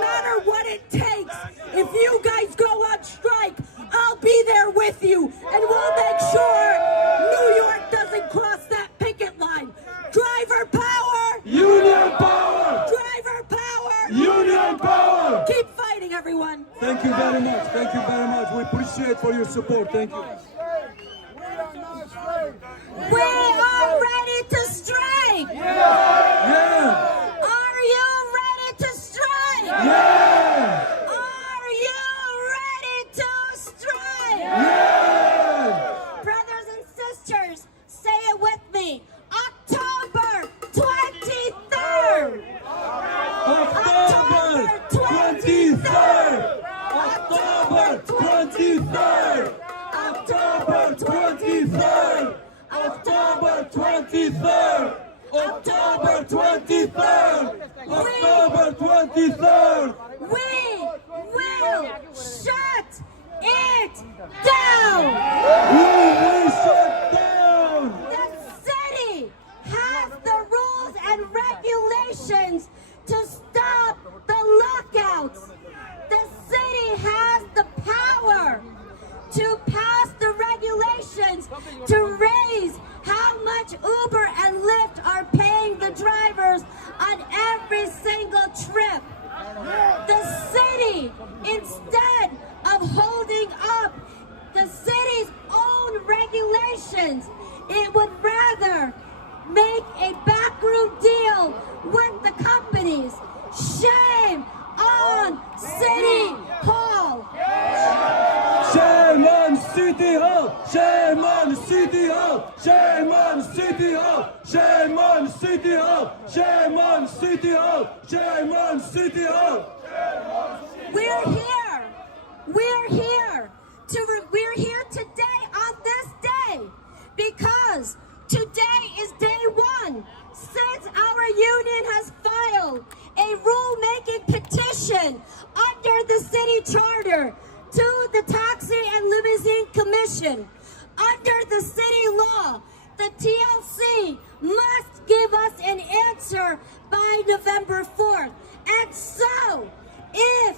matter what it takes. If you guys go on strike, I'll be there with you, and we'll make sure New York doesn't cross that picket line. Driver power! Union power! Driver power! Union power! Keep fighting, everyone. Thank you very much. Thank you very much. We appreciate for your support. Thank you. We are ready to strike! Yeah! Are you ready to strike? Yeah! Are you ready to strike? Yeah! Brothers and sisters, say it with me. October 23rd! October 23rd! October 23rd! October 23rd! October 23rd! October 23rd! October 23rd! We will shut it down! We will shut down! The city has the rules and regulations to stop the lockouts. The city has the power to pass the regulations to raise how much Uber and Lyft are paying the drivers on every single trip. The city, instead of holding up the city's own regulations, it would together make a backroom deal with the companies. Shame on City Hall. Shame on City Hall! Shame on City Hall! Shame on City Hall! Shame on City Hall! Shame on City Hall! Shame on City Hall! We're here. We're here. We're here today on this day because today is day one since our union has filed a rule-making petition under the city charter to the Taxi and Limousine Commission. Under the city law, the TLC must give us an answer by November 4th. And so, if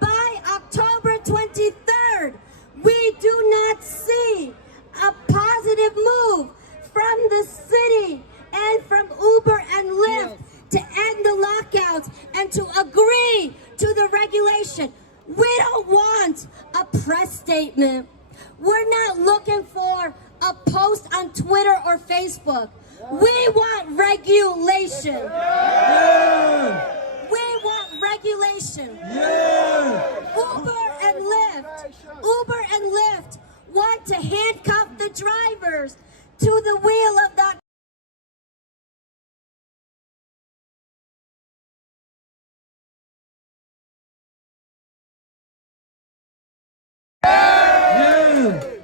by October 23rd, we do not see a positive move from the city and from Uber and Lyft to end the lockouts and to agree to the regulation, we don't want a press statement. We're not looking for a post on Twitter or Facebook. We want regulation. Yeah! We want regulation. Yeah! Uber and Lyft want to handcuff the drivers to the wheel of that.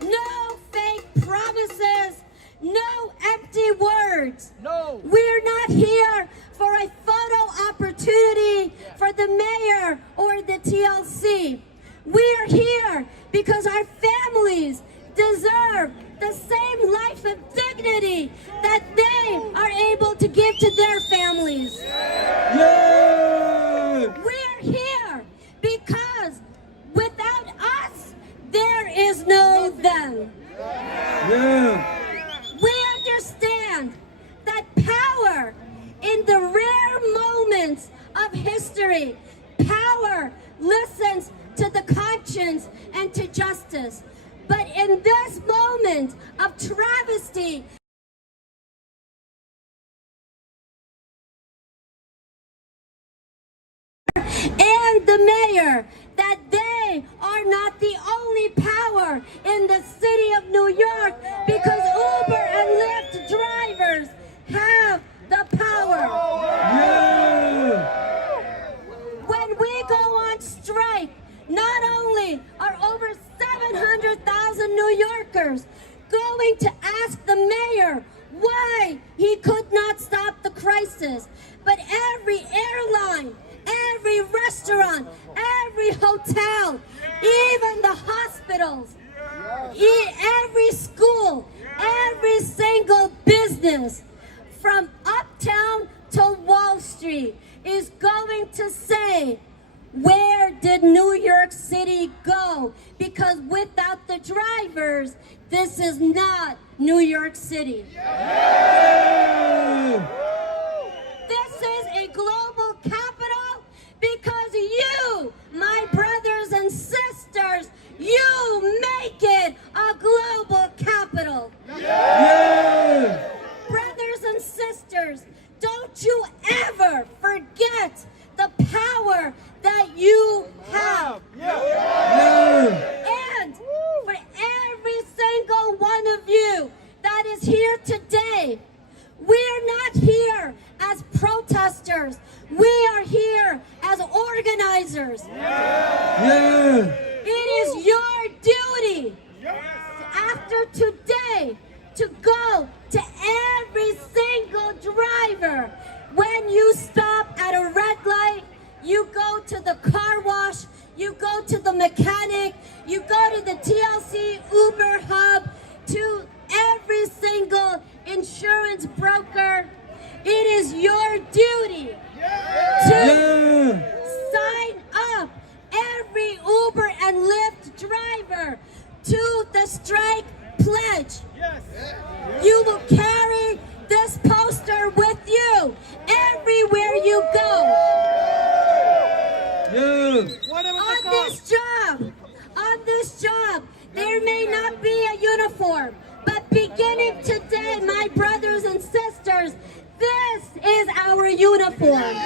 No fake promises, no empty words. No. We're not here for a photo opportunity for the mayor or the TLC. We're here because our families deserve the same life and dignity that they are able to give to their families. Yeah! We're here because without us, there is no them. Yeah! We understand that power in the rare moments of history, power listens to the conscience and to justice. But in this moment of travesty, and the mayor, that they are not the only power in the city of New York, because Uber and Lyft drivers have the power. Yeah! When we go on strike, not only are over 700,000 New Yorkers going to ask the mayor why he could not stop the crisis, but every airline, every restaurant, every hotel, even the hospitals, every school, every single business, from uptown to Wall Street, is going to say, where did New York City go? Because without the drivers, this is not New York City. This is a global capital because you, my brothers and sisters, you make it a global capital. Yeah! Brothers and sisters, don't you ever forget the power that you have. And for every single one of you that is here today, we're not here as protesters. We are here as organizers. Yeah! It is your duty after today to go to every single driver. When you stop at a red light, you go to the car wash, you go to the mechanic, you go to the TLC Uber hub, to every single insurance broker. It is your duty to sign up every Uber and Lyft driver to the strike pledge. You will carry this poster with you everywhere you go. On this job, there may not be a uniform, but beginning today, my brothers one.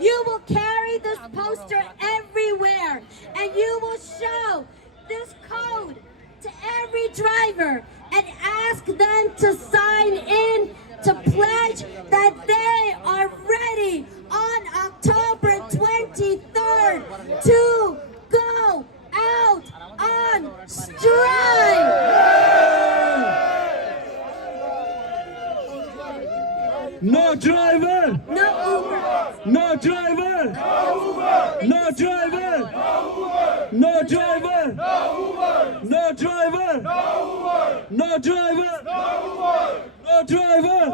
You will carry this poster everywhere, and you will show this code to every driver and ask them to sign in to pledge that they are ready on October 23rd to go out on strike. No driver! No Uber! No driver! No driver! No driver! No driver! No driver! No driver!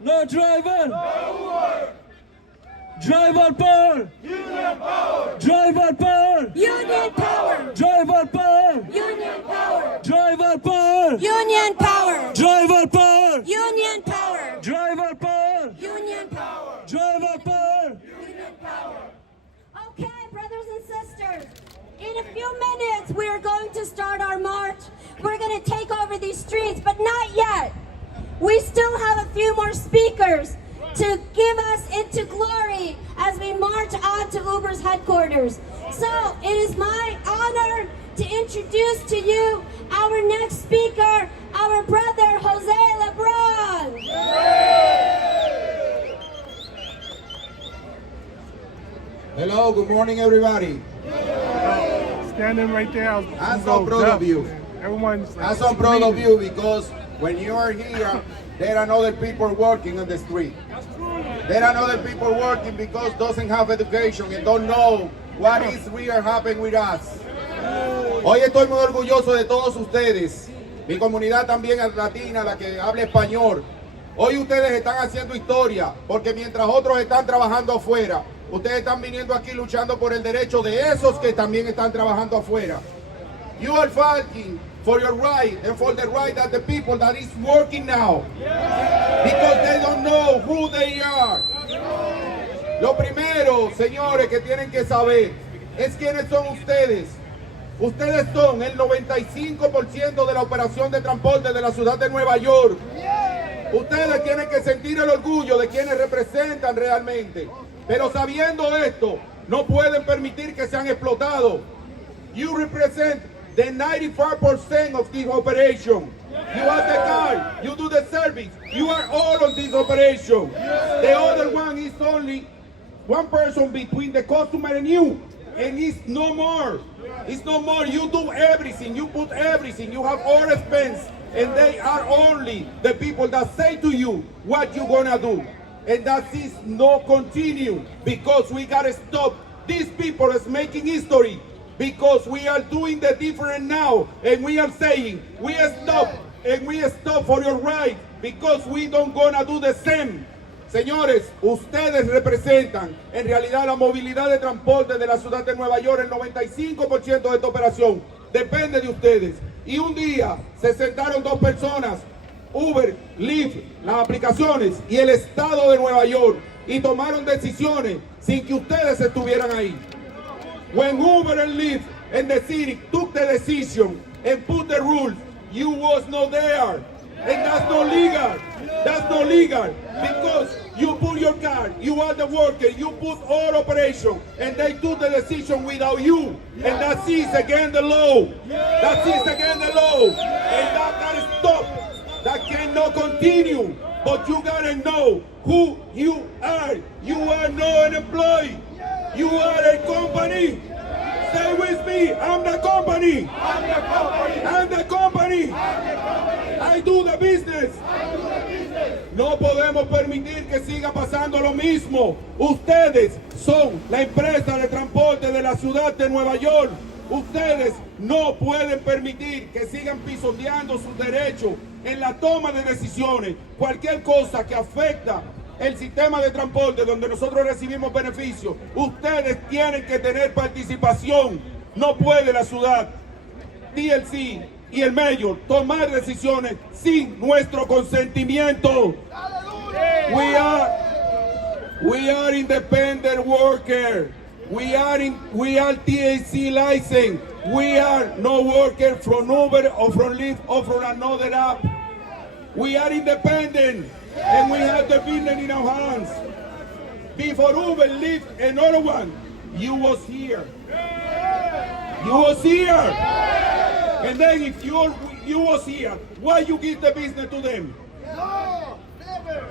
No driver! Driver power! Driver power! Union power! Driver power! Union power! Driver power! Union power! Driver power! Union power! Driver power! Union power! Driver power! Union power! Okay, brothers and sisters, in a few minutes we are going to start our march. We're going to take over these streets, but not yet. We still have a few more speakers to give us into glory as we march on to Uber's headquarters. So it is my honor to introduce to you our next speaker, our brother Jose Lebron. Hello, good morning everybody. Standing right there. I'm so proud of you. Everyone's like, I'm so proud of you because when you are here, there are other people working on the street. There are other people working because doesn't have education and don't know what is really happening with us. Hoy estoy muy orgulloso de todos ustedes, mi comunidad también es latina, la que habla español. Hoy ustedes están haciendo historia porque mientras otros están trabajando afuera, ustedes están viniendo aquí luchando por el derecho de esos que también están trabajando afuera. You are fighting for your right and for the right of the people that is working now. Because they don't know who they are. Lo primero, señores, que tienen que saber es quiénes son ustedes. Ustedes son el 95% de la operación de transporte de la ciudad de Nueva York. Ustedes tienen que sentir el orgullo de quienes representan realmente. Pero sabiendo esto, no pueden permitir que sean explotados. You represent the 95% of this operation. You are the car, you do the service, you are all on this operation. The other one is only one person between the customer and you, and it's no more. It's no more. You do everything, you put everything, you have all expense, and they are only the people that say to you what you're gonna do. And that is no continue because we gotta stop. These people is making history. Because we are doing the different now, and we are saying, we stop, and we stop for your right, because we don't gonna do the same. Señores, ustedes representan en realidad la movilidad de transporte de la ciudad de Nueva York, el 95% de esta operación depende de ustedes. Y un día se sentaron dos personas, Uber, Lyft, las aplicaciones y el estado de Nueva York, y tomaron decisiones sin que ustedes estuvieran ahí. When Uber and Lyft and the city took the decision and put the rules, you was not there. And that's not legal. That's not legal. Because you put your car, you are the worker, you put all operation, and they took the decision without you. And that is against the law. That is against the law. And that gotta stop. That cannot continue. But you gotta know who you are. You are not an employee. You are a company. Stay with me. I'm the company. I'm the company. I'm the company. I do the business. No podemos permitir que siga pasando lo mismo. Ustedes son la empresa de transporte de la ciudad de Nueva York. Ustedes no pueden permitir que sigan pisoteando sus derechos en la toma de decisiones. Cualquier cosa que afecta el sistema de transporte donde nosotros recibimos beneficios, ustedes tienen que tener participación. No puede la ciudad, TLC y el mayor tomar decisiones sin nuestro consentimiento. We are independent workers. We are TLC license. We are no worker from Uber or from Lyft or from another app. We are independent. and we have the business in our hands. Before Uber, Lyft, another one, you was here. You was here. And then if you was here, why you give the business to them? No, never.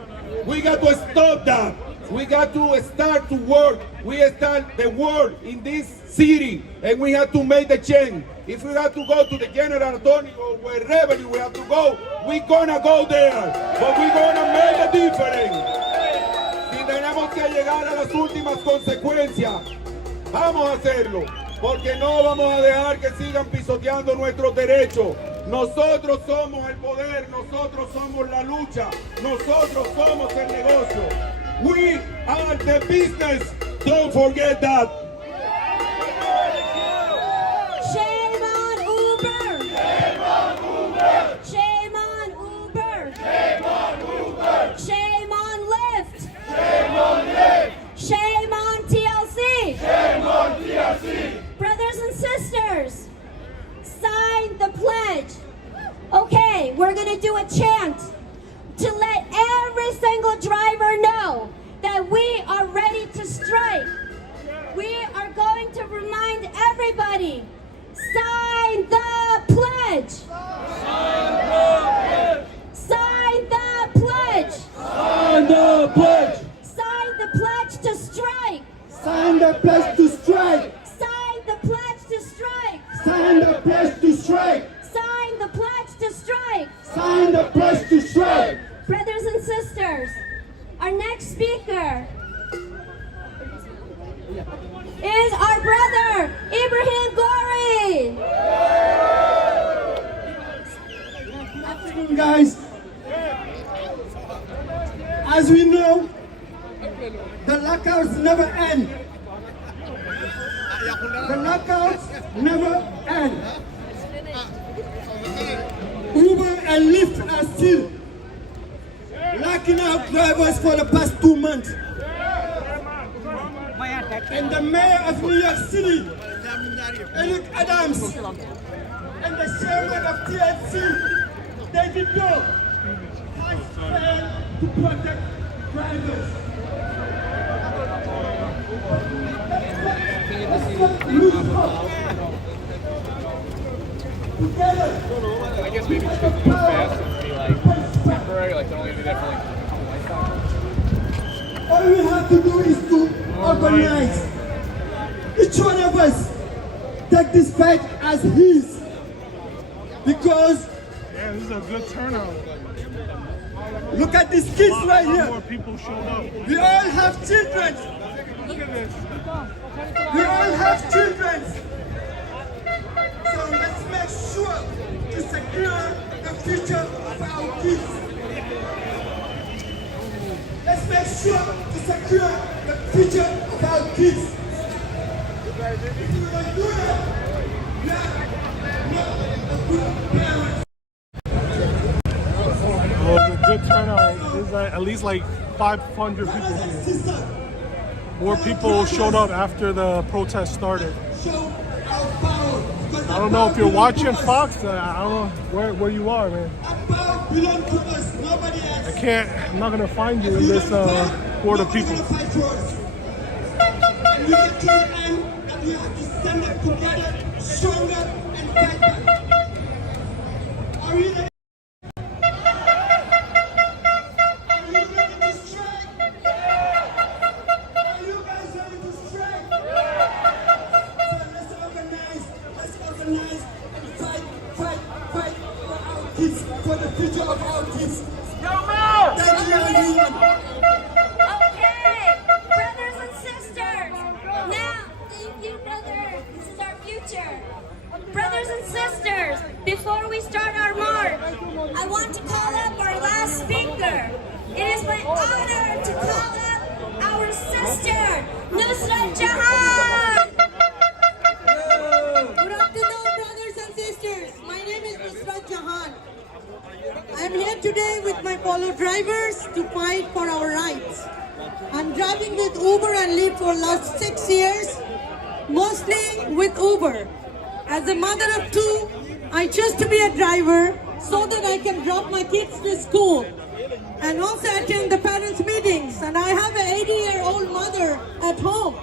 We got to stop that. We got to start to work. We start the work in this city, and we have to make the change. If we have to go to the General Attorney or wherever we have to go, we're gonna go there. But we're gonna make a difference. Si tenemos que llegar a las últimas consecuencias, vamos a hacerlo. Porque no vamos a dejar que sigan pisoteando nuestros derechos. Nosotros somos el poder, nosotros somos la lucha, nosotros somos el negocio. We are the business. Don't forget that. Shame on Uber! Shame on Uber. Shame on Uber! Shame on Uber. Shame on Lyft! Shame on Lyft. Shame on TLC! Shame on TLC. Brothers and sisters, sign the pledge. Okay, we're gonna do a chant to let every single driver know that we are ready to strike. We are going to remind everybody, sign the pledge. Sign the pledge. Sign the pledge. Sign the pledge to strike. Sign the pledge to strike. Sign the pledge to strike. Sign the pledge to strike. Sign the pledge to strike. Sign the pledge to strike. Brothers and sisters, our next speaker is our brother, Ibrahim Gori. Good afternoon, guys. As we know, the lockouts never end. The lockouts never end. Uber and Lyft are still locking out drivers for the past 2 months. And the mayor of New York City, Eric Adams, and the chairman of TNC, David Doe, has failed to protect drivers. I guess maybe just because you move fast and be like temporary, like don't only do that for like. All we have to do is to organize. Each one of us take this fight as his. Because yeah, this is a good turnout. look at these kids right here. More people showed up. We all have children. Look at this. We all have children. So let's make sure to secure the future of our kids. Let's make sure to secure the future of our kids. If we don't do that, we are not a good parents. Well, it was a good turnout. There's at least like 500 people here. More people showed up after the protest started. I don't know if you're watching Fox. I don't know where you are, man. I'm not gonna find you in this horde of people. And we get to the end that we have to stand up together, stronger and fight back. Are we ready? Are you ready to strike? Are you guys ready to strike? So let's organize and fight for our kids, for the future of our kids. Thank you, everyone. Okay, brothers and sisters. Now, thank you, brother. This is our future. Brothers and sisters, before we start our march, I want to call up our last speaker. It is my honor to call up our sister, Nusrat Jahan. Good afternoon, brothers and sisters. My name is Nusrat Jahan. I am here today with my fellow drivers to fight for our rights. I'm driving with Uber and Lyft for last 6 years, mostly with Uber. As a mother of 2, I choose to be a driver so that I can drop my kids to school. and also attend the parents' meetings. And I have an 80-year-old mother at home,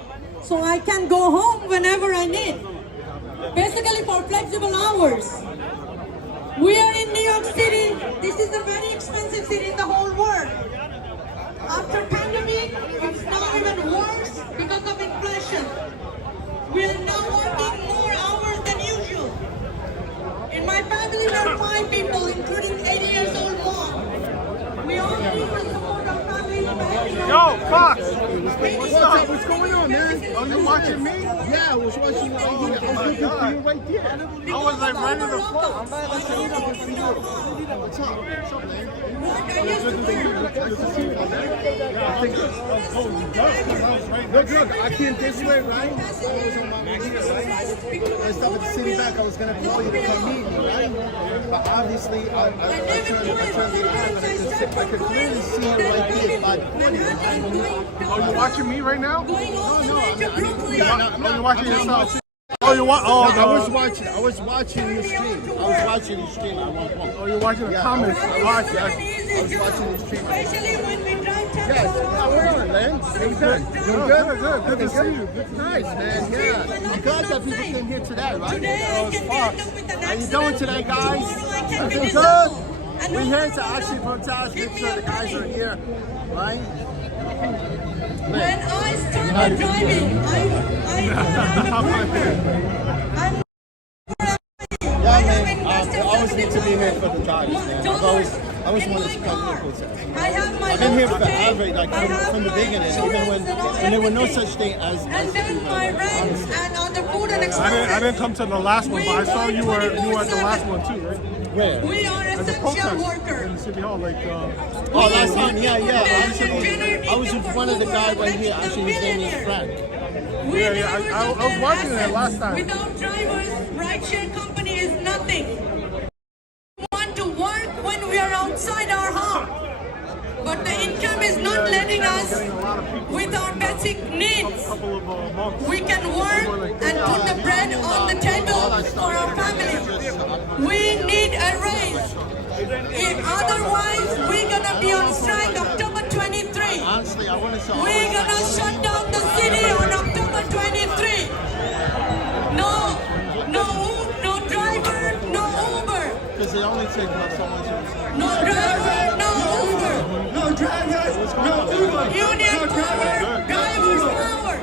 so I can go home whenever I need. Basically for flexible hours. We are in New York City. This is a very expensive city in the whole world. After pandemic, it's now even worse because of inflation. We are now working more hours than usual. In my family, there are 5 people, including 80 years old mom. We all need to support our families back in Yo, Fox! What's up? What's going on, man? Oh, you watching me? Yeah, I was watching you right here. I was looking for you right there. I was like ready to fall. What's up? What's up, man? Look, I came this way, right? I stopped at the city back. I was going to call you to come meet me, right? But obviously, I turned the app and I could clearly see you right there by the corner. Oh, you watching me right now? No, Oh, you watching yourself? Oh, you want? Oh, I was watching the stream. I was watching the stream at one point. Oh, you're watching the comments. I watched it. I was watching the stream. Especially when we drive Yes, how are you, man? You good? You good? Good to see you. Nice, man. Yeah. I'm glad that people came here today, right? Today I can get them with an How you doing today, guys? Tomorrow I can be Good. disabled. We're here to actually protest, make sure the guys are here, right? When I started driving, Yeah, man. I always need to be here for the drivers, man. I always wanted to come here to protest. I've been here forever, like from the beginning, even when there were no such thing as and then my rent and other food and expenses. I didn't come to the last one, but I saw you were at the last one too, right? Where? We are essential workers. In City Hall, like. Oh, last time, yeah. I was with one of the guys right here. Actually, his name is Frank. I was watching it last time. Without drivers, rideshare company is nothing. We want to work when we are outside our home, but the income is not letting us with our basic needs. We can work and put the bread on the table for our family. We need a raise. Otherwise, we're gonna be on strike October 23. Honestly, I want to show. We're gonna shut down the city on October 23. No driver, no Uber. Because they only take so much. No driver, no Uber. No drivers, no Uber. Union power, drivers power.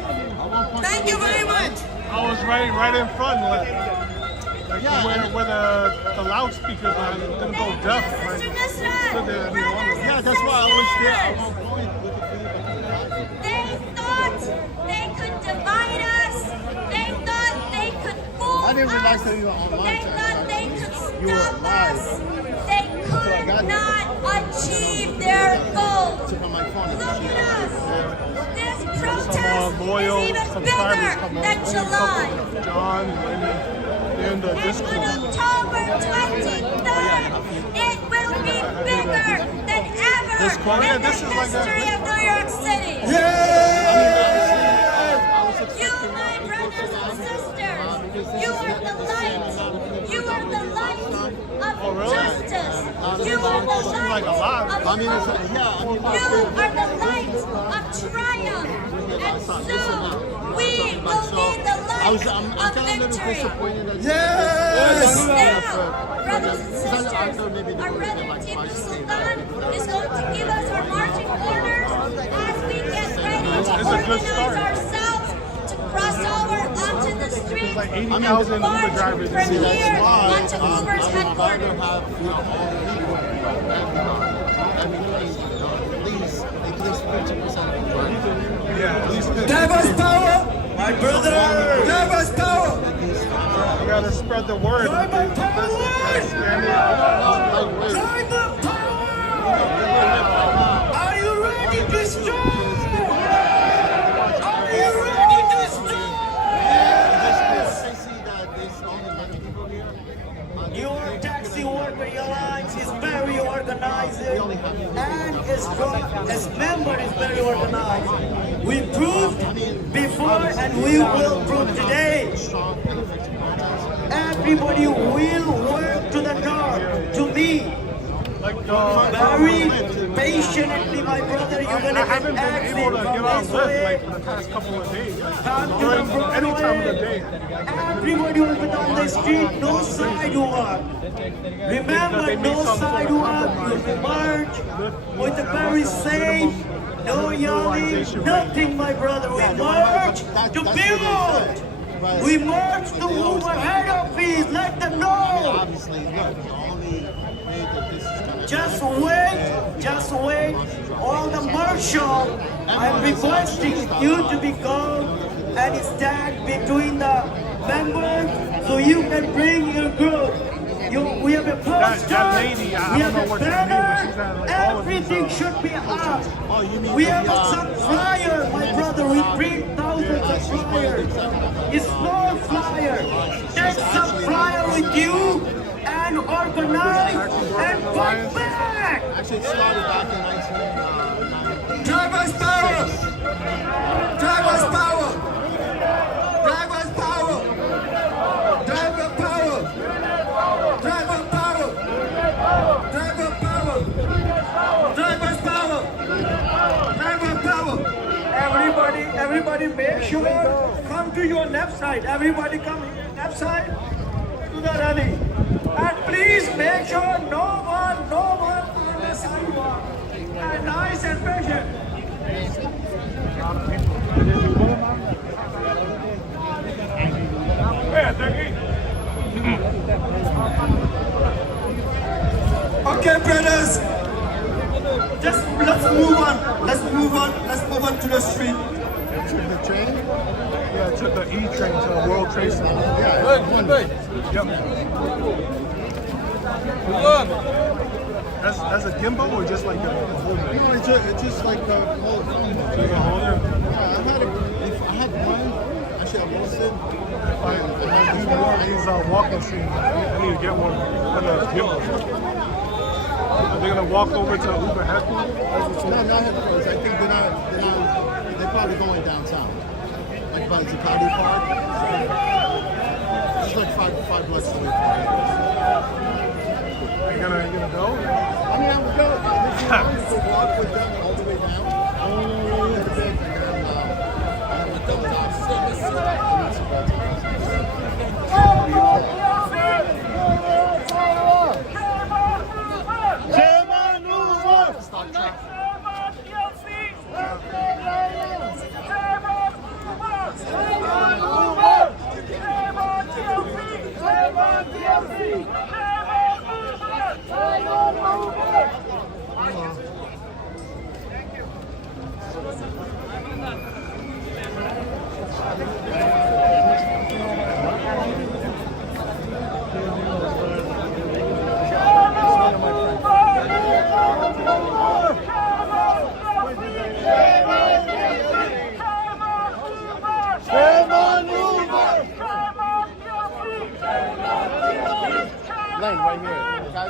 Thank you very much. I was right in front, where the loudspeakers didn't go deaf. Yeah, that's why I was there at one point. They thought they could divide us. They thought they could fool I didn't realize us. that you were online. They thought they could stop us. They could not achieve their goals. Look at us. This protest is even bigger than July. John, in the Discord. On October 23rd, it will be bigger than ever in the history of New York City. You, my brothers and sisters, you are the light. You are the light of justice. You are the light of hope. You are the light of triumph. And soon we will be the light of victory. Now, brothers and sisters, our brother Tipu Sultan is going to give us our marching orders as we get ready to organize ourselves to cross over onto the street and march from here onto Uber's headquarters. Drivers power! My brother! Drivers power! You gotta spread the word. Driver power! Driver power! Are you ready to strike? Are you ready to strike? Your taxi worker alliance is very organized and its member is very organized. We proved before and we will prove today. Everybody will work to the north, to me. Very patiently, my brother, you're gonna I haven't get been able to exit get from on this Lyft way. like for the past couple of days. Come to the Any time of the Broadway. day. Everybody will be on the street, no sidewalk. Remember, no sidewalk, you merge with the very safe, no yelling, nothing, my brother. We merge to build. We merge to Uber head office, let them know. Just wait. All the marshal, I'm requesting you to be gone and stand between the members so you can bring your goods. We have a poster, we have a banner, everything should be up. We have some flyers, my brother, we print thousands of flyers. It's small flyer. Take some flyer with you and organize and fight back. Actually, it started back in 1990. Drivers power! Drivers power! Drivers power! Driver power! Driver power! Driver power! Drivers power! Driver power! Everybody make sure, come to your left side. Everybody come here, left side to the rally. And please make sure no one on the sidewalk. And nice and patient. Okay, brothers, just let's move on to the street. To the train? Yeah, to the E train to the World Trade Center. Yeah, good. Yep. As a gimbal or just like a holder? No, it's just like a holder. Just a holder? Yeah, I had one. Actually, I lost it. These walking scenes. I need to get one with a gimbal. Are they gonna walk over to Uber headquarters? No, not headquarters. I think they're probably going downtown. Like by Zuccotti Park. It's like five blocks away from here. You gonna go? I mean, I would go. I would walk with them all the way down. Right here.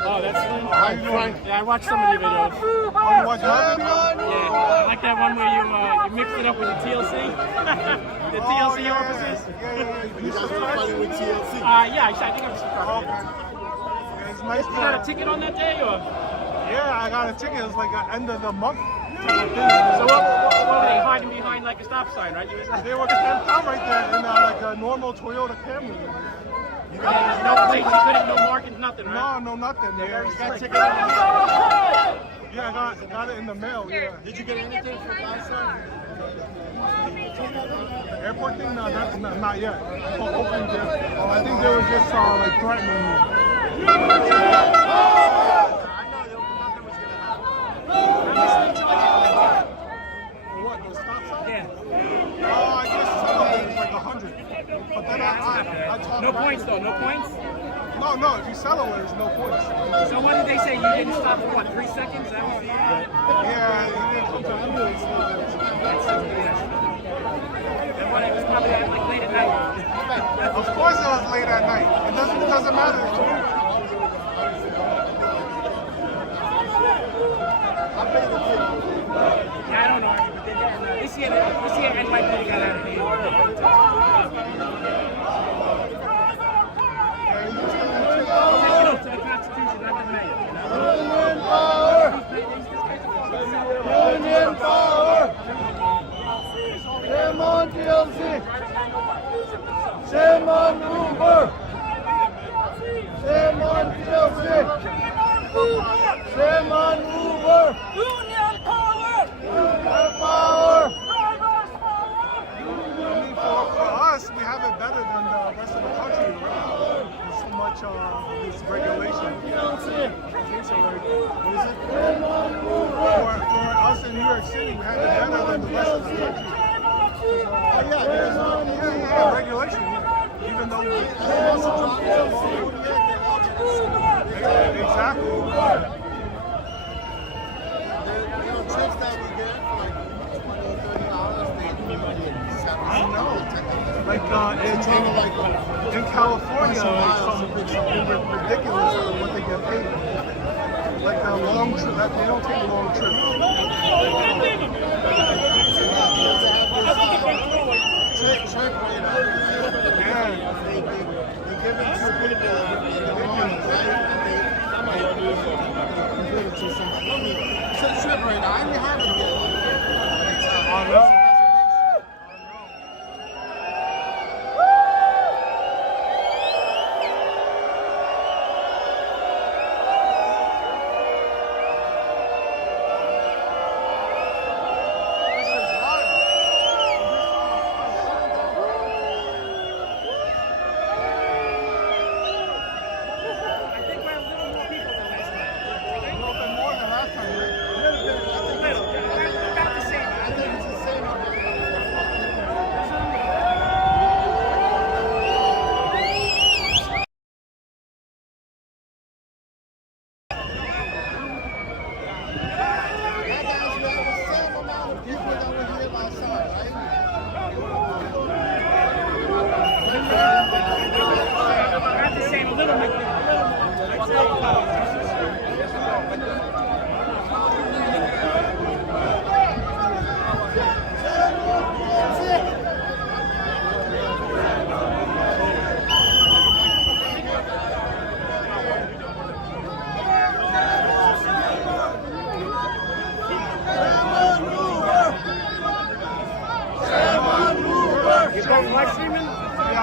Oh, that's Yeah, I watched some of your videos. Oh, you watch my video? Yeah, I like that one where you mixed it up with the TLC. The TLC officers. You guys were fighting with TLC? Yeah, I think I'm surprised. It's nice. You got a ticket on that day, or? Yeah, I got a ticket. It was like an end of the month. So what were they hiding behind like a stop sign, right? They were camped out right there in like a normal Toyota Camry. No plates, you couldn't, no markings, nothing, right? No, nothing. Yeah, I got it in the mail. Yeah. Did you get anything from last time? The airport thing? No, not yet. Opened yet. I think they were just like threatening me. What, the stop sign? Yeah. Oh, I just saw it was like 100. But then I talked No points though, no points? No, if you settle it, there's no points. So what did they say? You didn't stop for what, 3 seconds? That was Yeah, he didn't come to the ambulance. And what, it was probably like late at night? Of course it was late at night. It doesn't matter. Yeah, I don't know. This year NYC got out of here. To the Constitution, not the mayor. Union power! For us, we have it better than the rest of the country. Right? There's so much this regulation. For us in New York City, we have it better than the rest of the country. Regulation. Even though exactly. Trips that we get for like $20 or $30, they give me money in 7 I know. Like in California, it's ridiculous what they get paid. Like a long trip, they don't take a long trip. Yeah. They give it to people in the wrong way. It's a trip right now. I ain't having it. I know.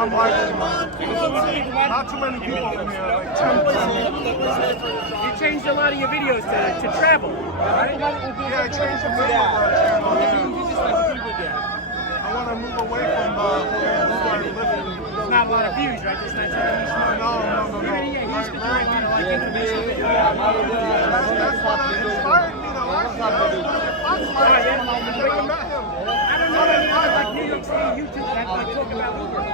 I'm like, not too many people in here, like 10 people. You changed a lot of your videos to travel, right? Yeah, I changed the name of our channel, I want to move away from There's not a lot of views, right? There's not No. Yeah, he used to do a lot of like information videos. That's what inspired me to watch I don't know if like New York City YouTube that talk about Uber.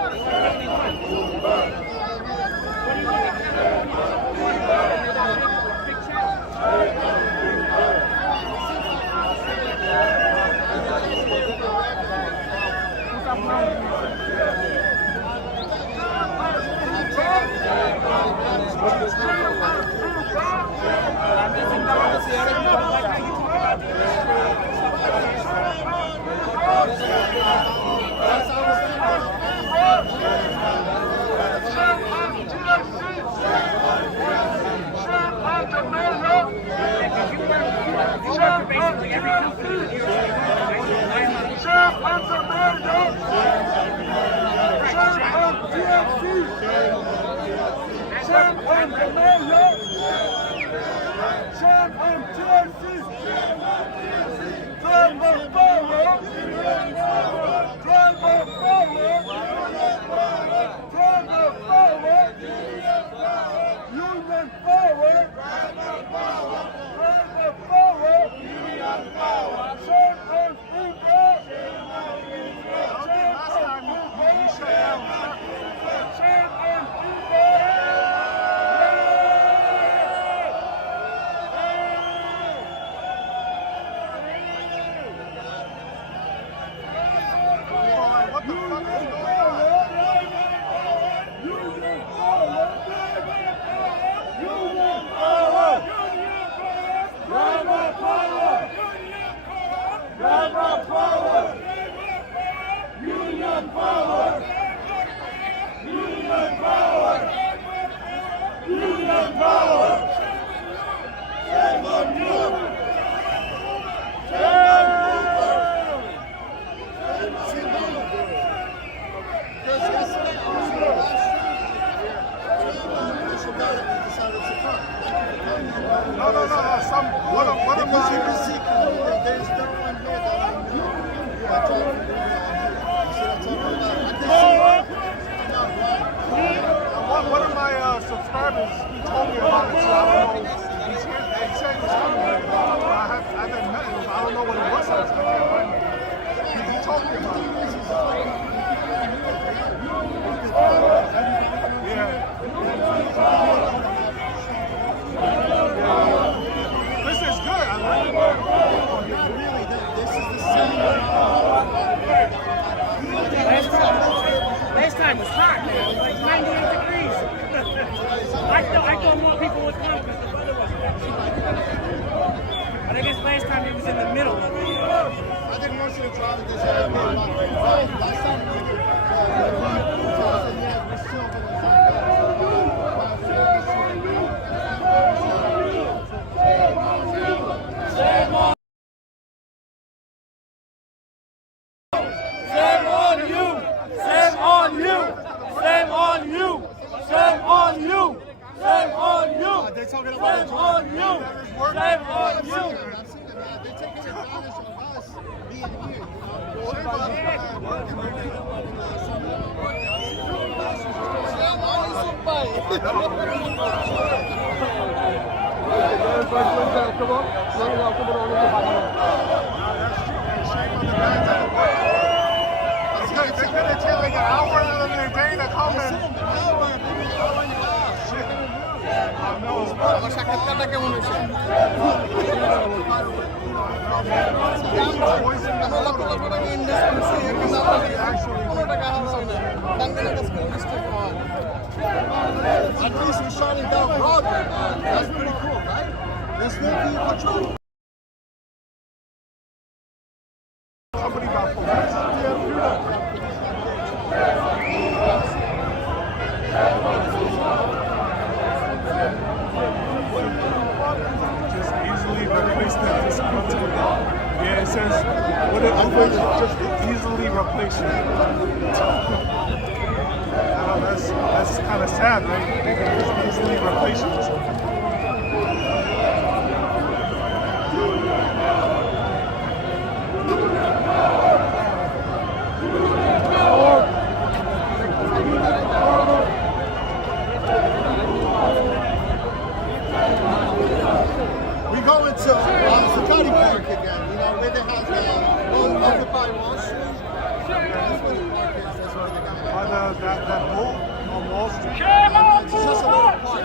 One of my time he was in the middle of it. I didn't want you to drive it this way. Last time we did Shame on you! Shame on you! Shame on you! Shame on you! Shame on you! They're talking Shame about on you! Shame on you! They're taking advantage of us being here. They could have taken like an hour out of their day to come in. At least we're shutting down Broadway. That's pretty cool, right? There's no people control. Somebody got just easily replace this content. Yeah, it says what it offers just easily replace you. That's kind of sad, right? They can just easily replace you with something. We go into Sakati Park again, you know, where they have Occupy Wall Street. That's where the park is. That's where they're going. That boat on Wall Street. It's just a little park.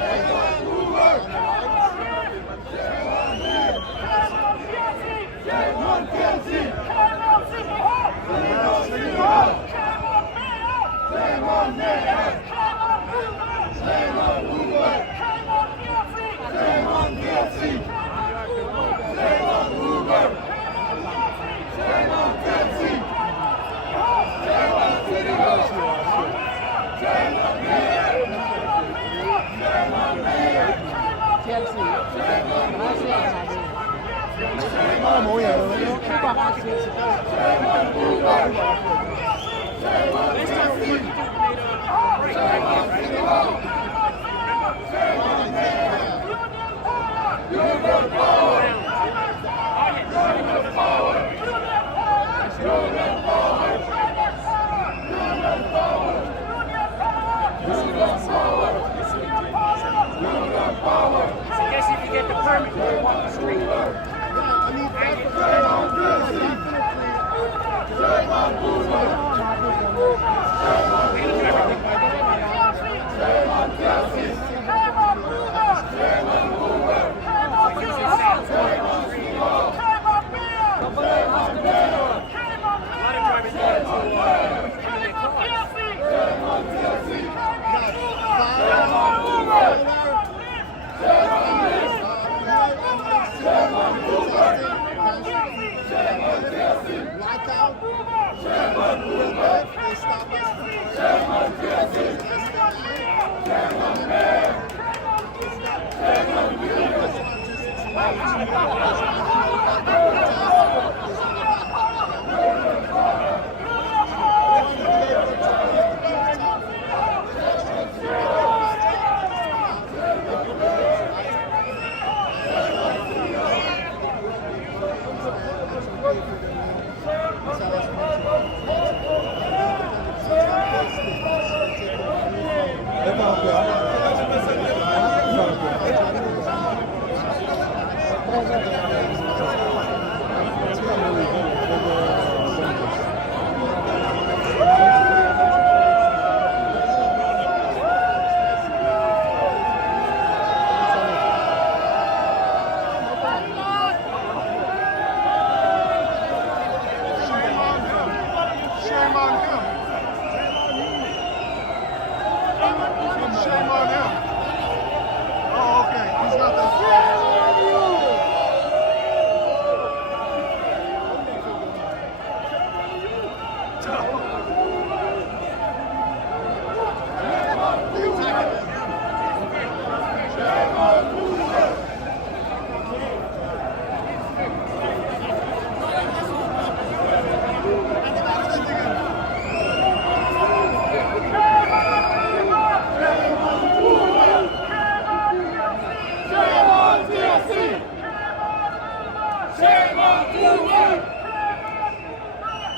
Shame on Uber!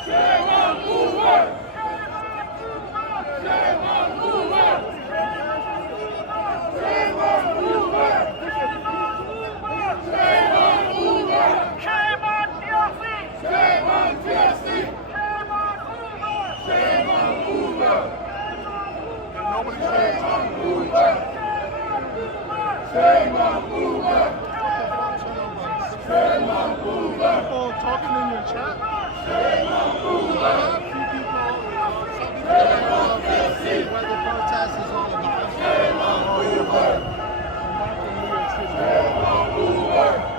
Shame on Uber! Shame on Uber! Shame on Uber! Shame on Uber! Shame on TLC! Shame on TLC! Shame on Uber! Shame on Uber! Shame on Uber! Shame on Uber! People talking in your chat? Shame on Uber! Shame on TLC! Where the protest is all about. Shame on Uber! Shame on Uber!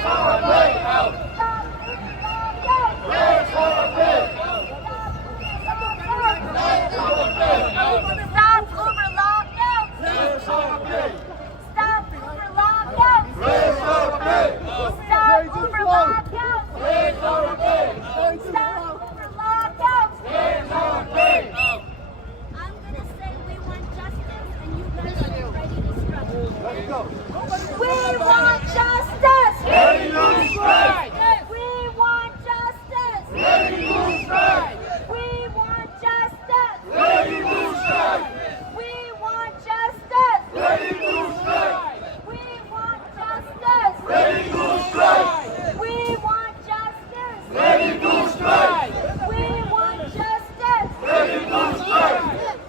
Stop Uber lockouts! Stop Uber lockouts! Stop Uber lockouts! Stop Uber lockouts! I'm gonna say we want justice, and you guys are ready to struggle. Let's go. We want justice! Ready to strike! We want justice! Ready to strike! We want justice! Ready to strike! We want justice! Ready to strike! We want justice! Ready to strike! We want justice! Ready to strike!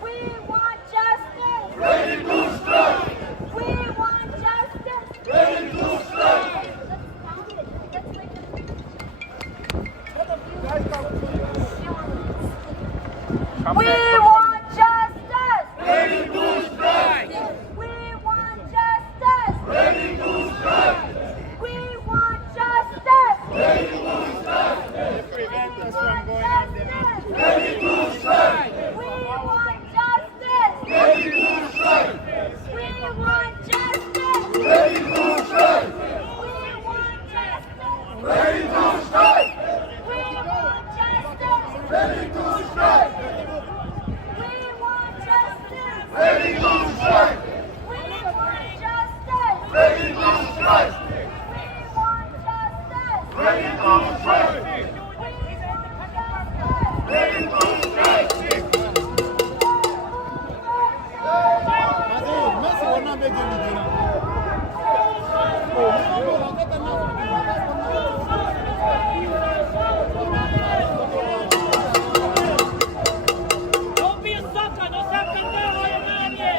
We want justice! Ready to strike! We want justice! Ready to strike! We want justice! Ready to strike! We want justice! Ready to strike! We want justice! Ready to strike! We want justice! Ready to strike! Prevent us from going on demonstration. Ready to strike! We want justice! Ready to strike! We want justice! Ready to strike! We want justice! Ready to strike! We want justice! Ready to strike! We want justice! Ready to strike! We want justice! Ready to strike! We want justice! Ready to strike! Ready to strike! Don't be a sucker, no seas pendejo de nadie.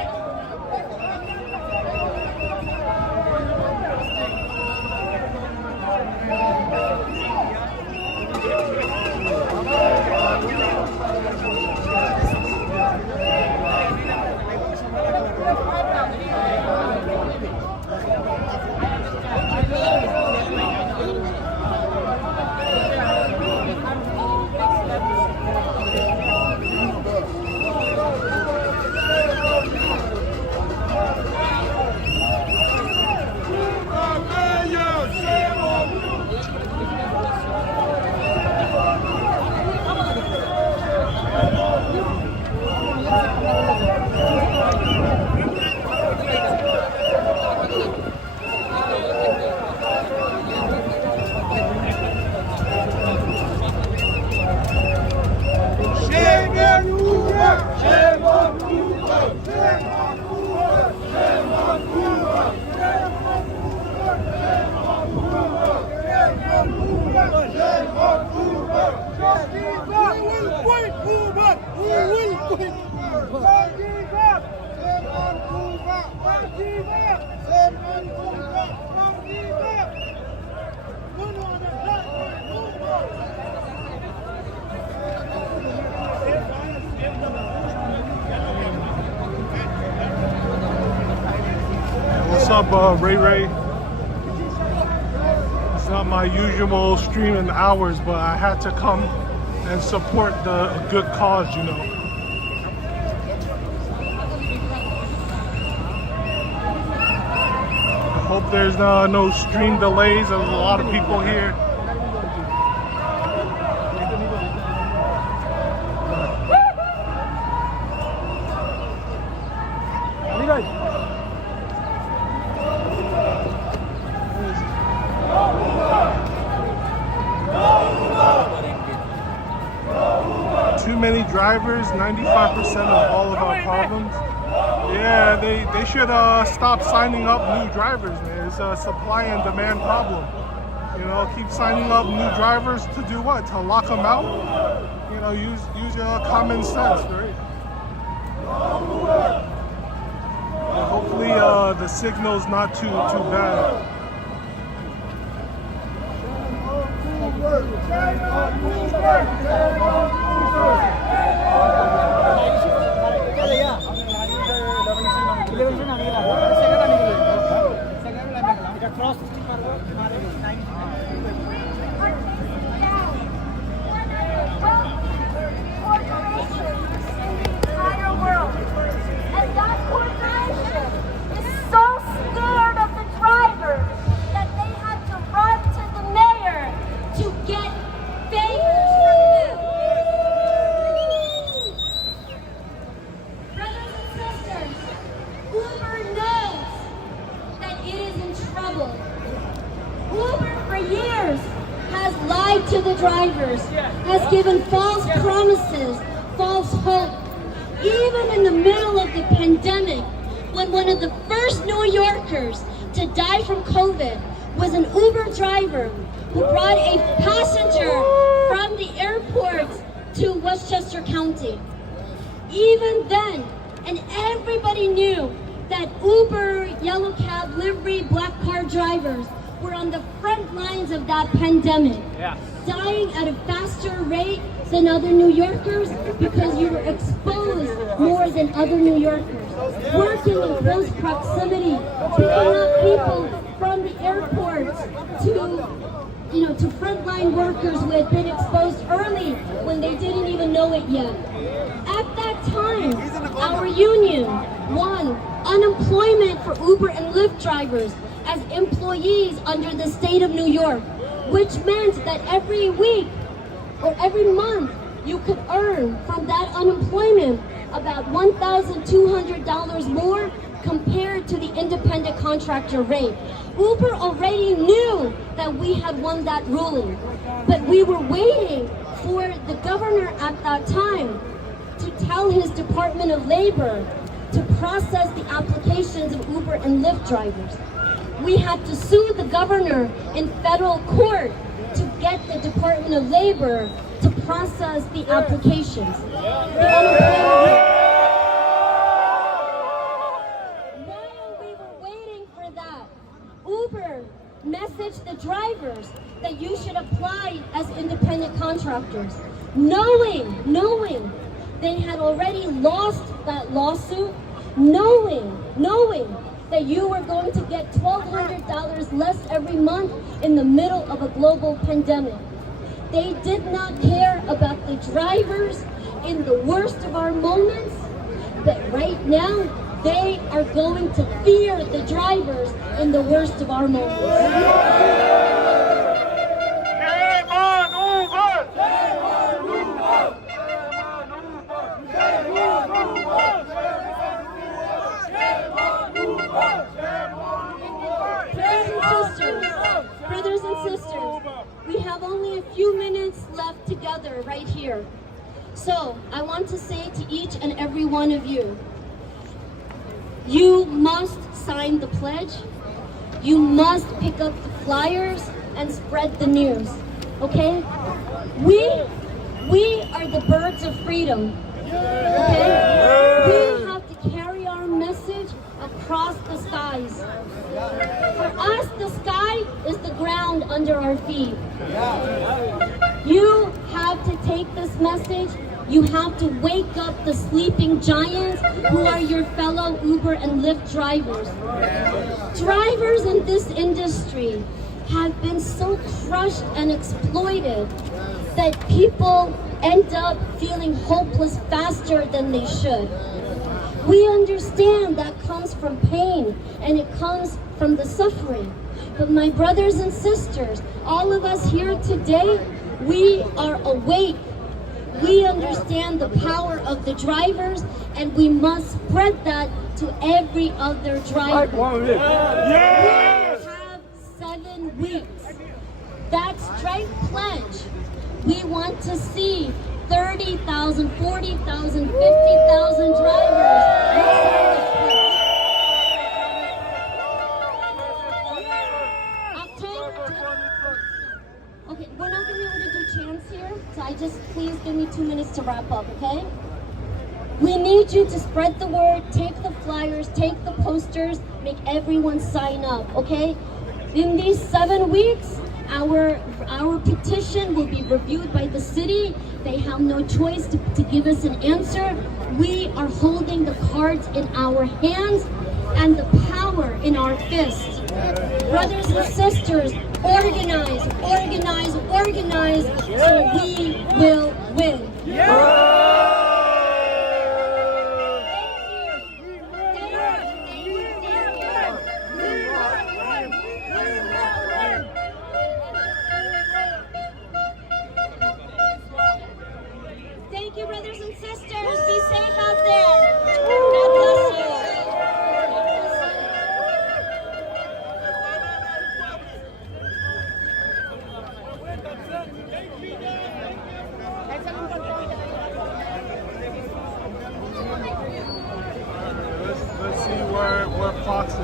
What's up, Ray Ray? It's not my usual streaming hours, but I had to come and support the good cause, you know. I hope there's no stream delays. There's a lot of people here. Too many drivers, 95% of all of our problems. Yeah, they should stop signing up new drivers, man. It's a supply and demand problem. You know, keep signing up new drivers to do what? To lock them out? You know, use your common sense, right? And hopefully the signal's not too bad. To the drivers, has given false promises, false hope. Even in the middle of the pandemic, when one of the first New Yorkers to die from COVID was an Uber driver who brought a passenger from the airport to Westchester County. Even then, and everybody knew that Uber, yellow cab, livery, black car drivers were on the front lines of that pandemic, dying at a faster rate than other New Yorkers because you were exposed more than other New Yorkers. Working in close proximity, picking up people from the airport to frontline workers who had been exposed early when they didn't even know it yet. At that time, our union won unemployment for Uber and Lyft drivers as employees under the state of New York, which meant that every week or every month you could earn from that unemployment about $1,200 more compared to the independent contractor rate. Uber already knew that we had won that ruling, but we were waiting for the governor at that time to tell his Department of Labor to process the applications of Uber and Lyft drivers. We had to sue the governor in federal court to get the Department of Labor to process the applications. While we were waiting for that, Uber messaged the drivers that you should apply as independent contractors, knowing they had already lost that lawsuit, knowing that you were going to get $1,200 less every month in the middle of a global pandemic. They did not care about the drivers in the worst of our moments, but right now they are going to fear the drivers in the worst of our moments. Brothers and sisters, we have only a few minutes left together right here. So I want to say to each and every one of you, you must sign the pledge, you must pick up the flyers and spread the news, okay? We are the birds of freedom, okay? We have to carry our message across the skies. For us, the sky is the ground under our feet. You have to take this message. You have to wake up the sleeping giants who are your fellow Uber and Lyft drivers. Drivers in this industry have been so crushed and exploited that people end up feeling hopeless faster than they should. We understand that comes from pain and it comes from the suffering. But my brothers and sisters, all of us here today, we are awake. We understand the power of the drivers and we must spread that to every other driver. We have 7 weeks. That strike pledge, we want to see 30,000, 40,000, 50,000 drivers. Okay, we're not going to be able to do chants here, so please give me 2 minutes to wrap up, okay? We need you to spread the word, take the flyers, take the posters, make everyone sign up, okay? In these 7 weeks, our petition will be reviewed by the city. They have no choice to give us an answer. We are holding the cards in our hands and the power in our fists. Brothers and sisters, organize, organize, organize, so we will win. Thank you, brothers and sisters. Be safe out there. God bless you. Let's see where Fox is.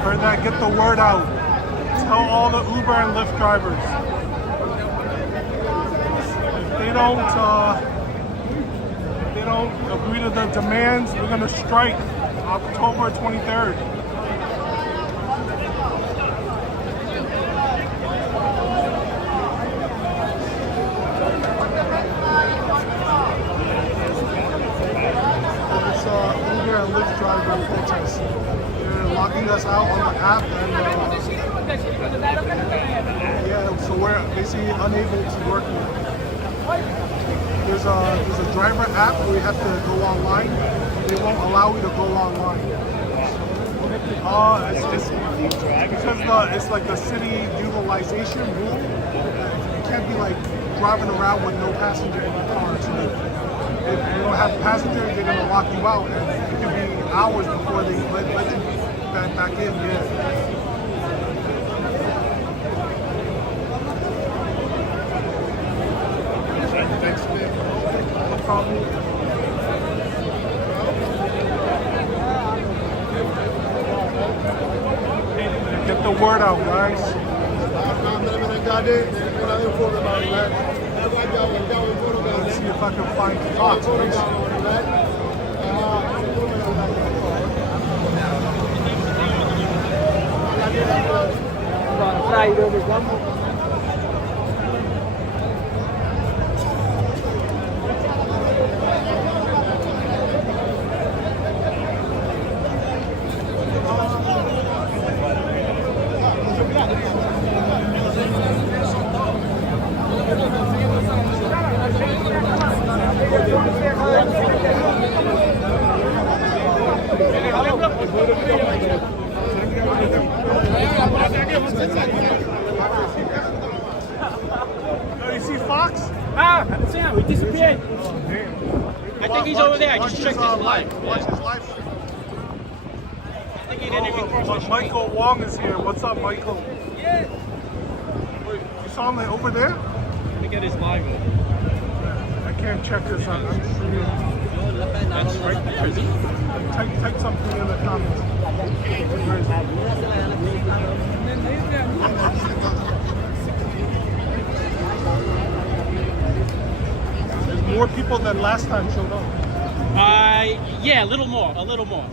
Heard that, get the word out. Tell all the Uber and Lyft drivers. If they don't agree to the demands, we're gonna strike October 23rd. It's Uber and Lyft driver protest. They're locking us out on the app, and yeah, so we're basically unable to work here. There's a driver app where you have to go online. They won't allow you to go online. It's because it's like a city utilization rule. You can't be like driving around with no passenger in the car. So if you don't have passengers, they're gonna lock you out, and it could be hours before they let you back in. Yeah. Thanks, man. No problem. Get the word out, guys. Let's see if I can find Fox. Oh, you see Fox? Ah, I haven't seen him. He disappeared. I think he's over there. I just checked his live. Watch his live stream. I think he didn't even cross the street. Michael Wong is here. What's up, Michael? Yeah. Wait, you saw him over there? Let me get his live. I can't check this out. I'm streaming. That's right there, is he? Type something in the comments. Where is it? There's more people than last time showed up. Yeah, a little more, a little more.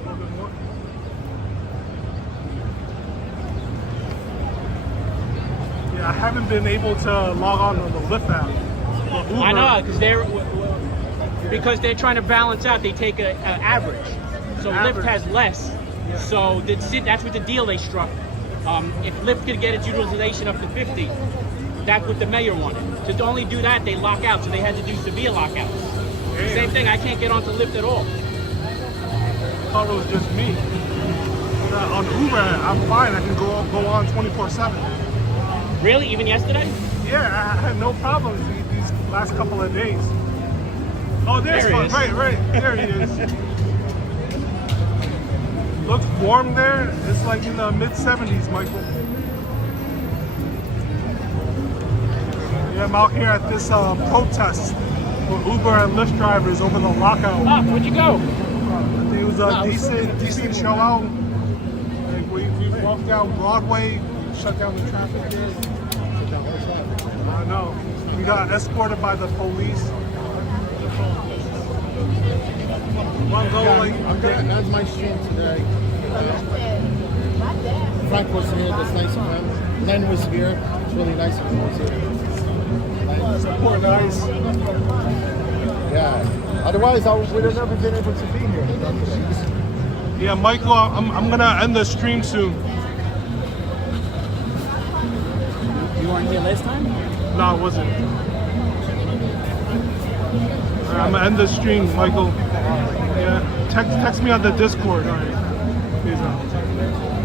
Yeah, I haven't been able to log on the Lyft app. I know, because they're trying to balance out. They take an average, so Lyft has less. Yeah. So that's what the deal they struck. If Lyft could get its utilization up to 50, that's what the mayor wanted. To only do that, they lock out, so they had to do severe lockouts. Yeah. Same thing, I can't get onto Lyft at all. I thought it was just me. On Uber, I'm fine. I can go on 24/7. Really? Even yesterday? Yeah, I had no problems these last couple of days. Oh, there's Fox. Right. There he is. Looks warm there. It's like in the mid-70s, Michael. Yeah, I'm out here at this protest for Uber and Lyft drivers over the lockout. Ah, where'd you go? I think it was a decent show out. Like we walked down Broadway, shut down the traffic there. I know. We got escorted by the police. I'm gonna end my stream today. Frank was here, that's nice of him. Len was here, it's really nice of him. Support nice. Yeah. Otherwise, we would have never been able to be here. Yeah, Michael, I'm gonna end the stream soon. You weren't here last time? No, I wasn't. Alright, I'm gonna end the stream, Michael. Yeah, text me on the Discord. Alright. Peace out.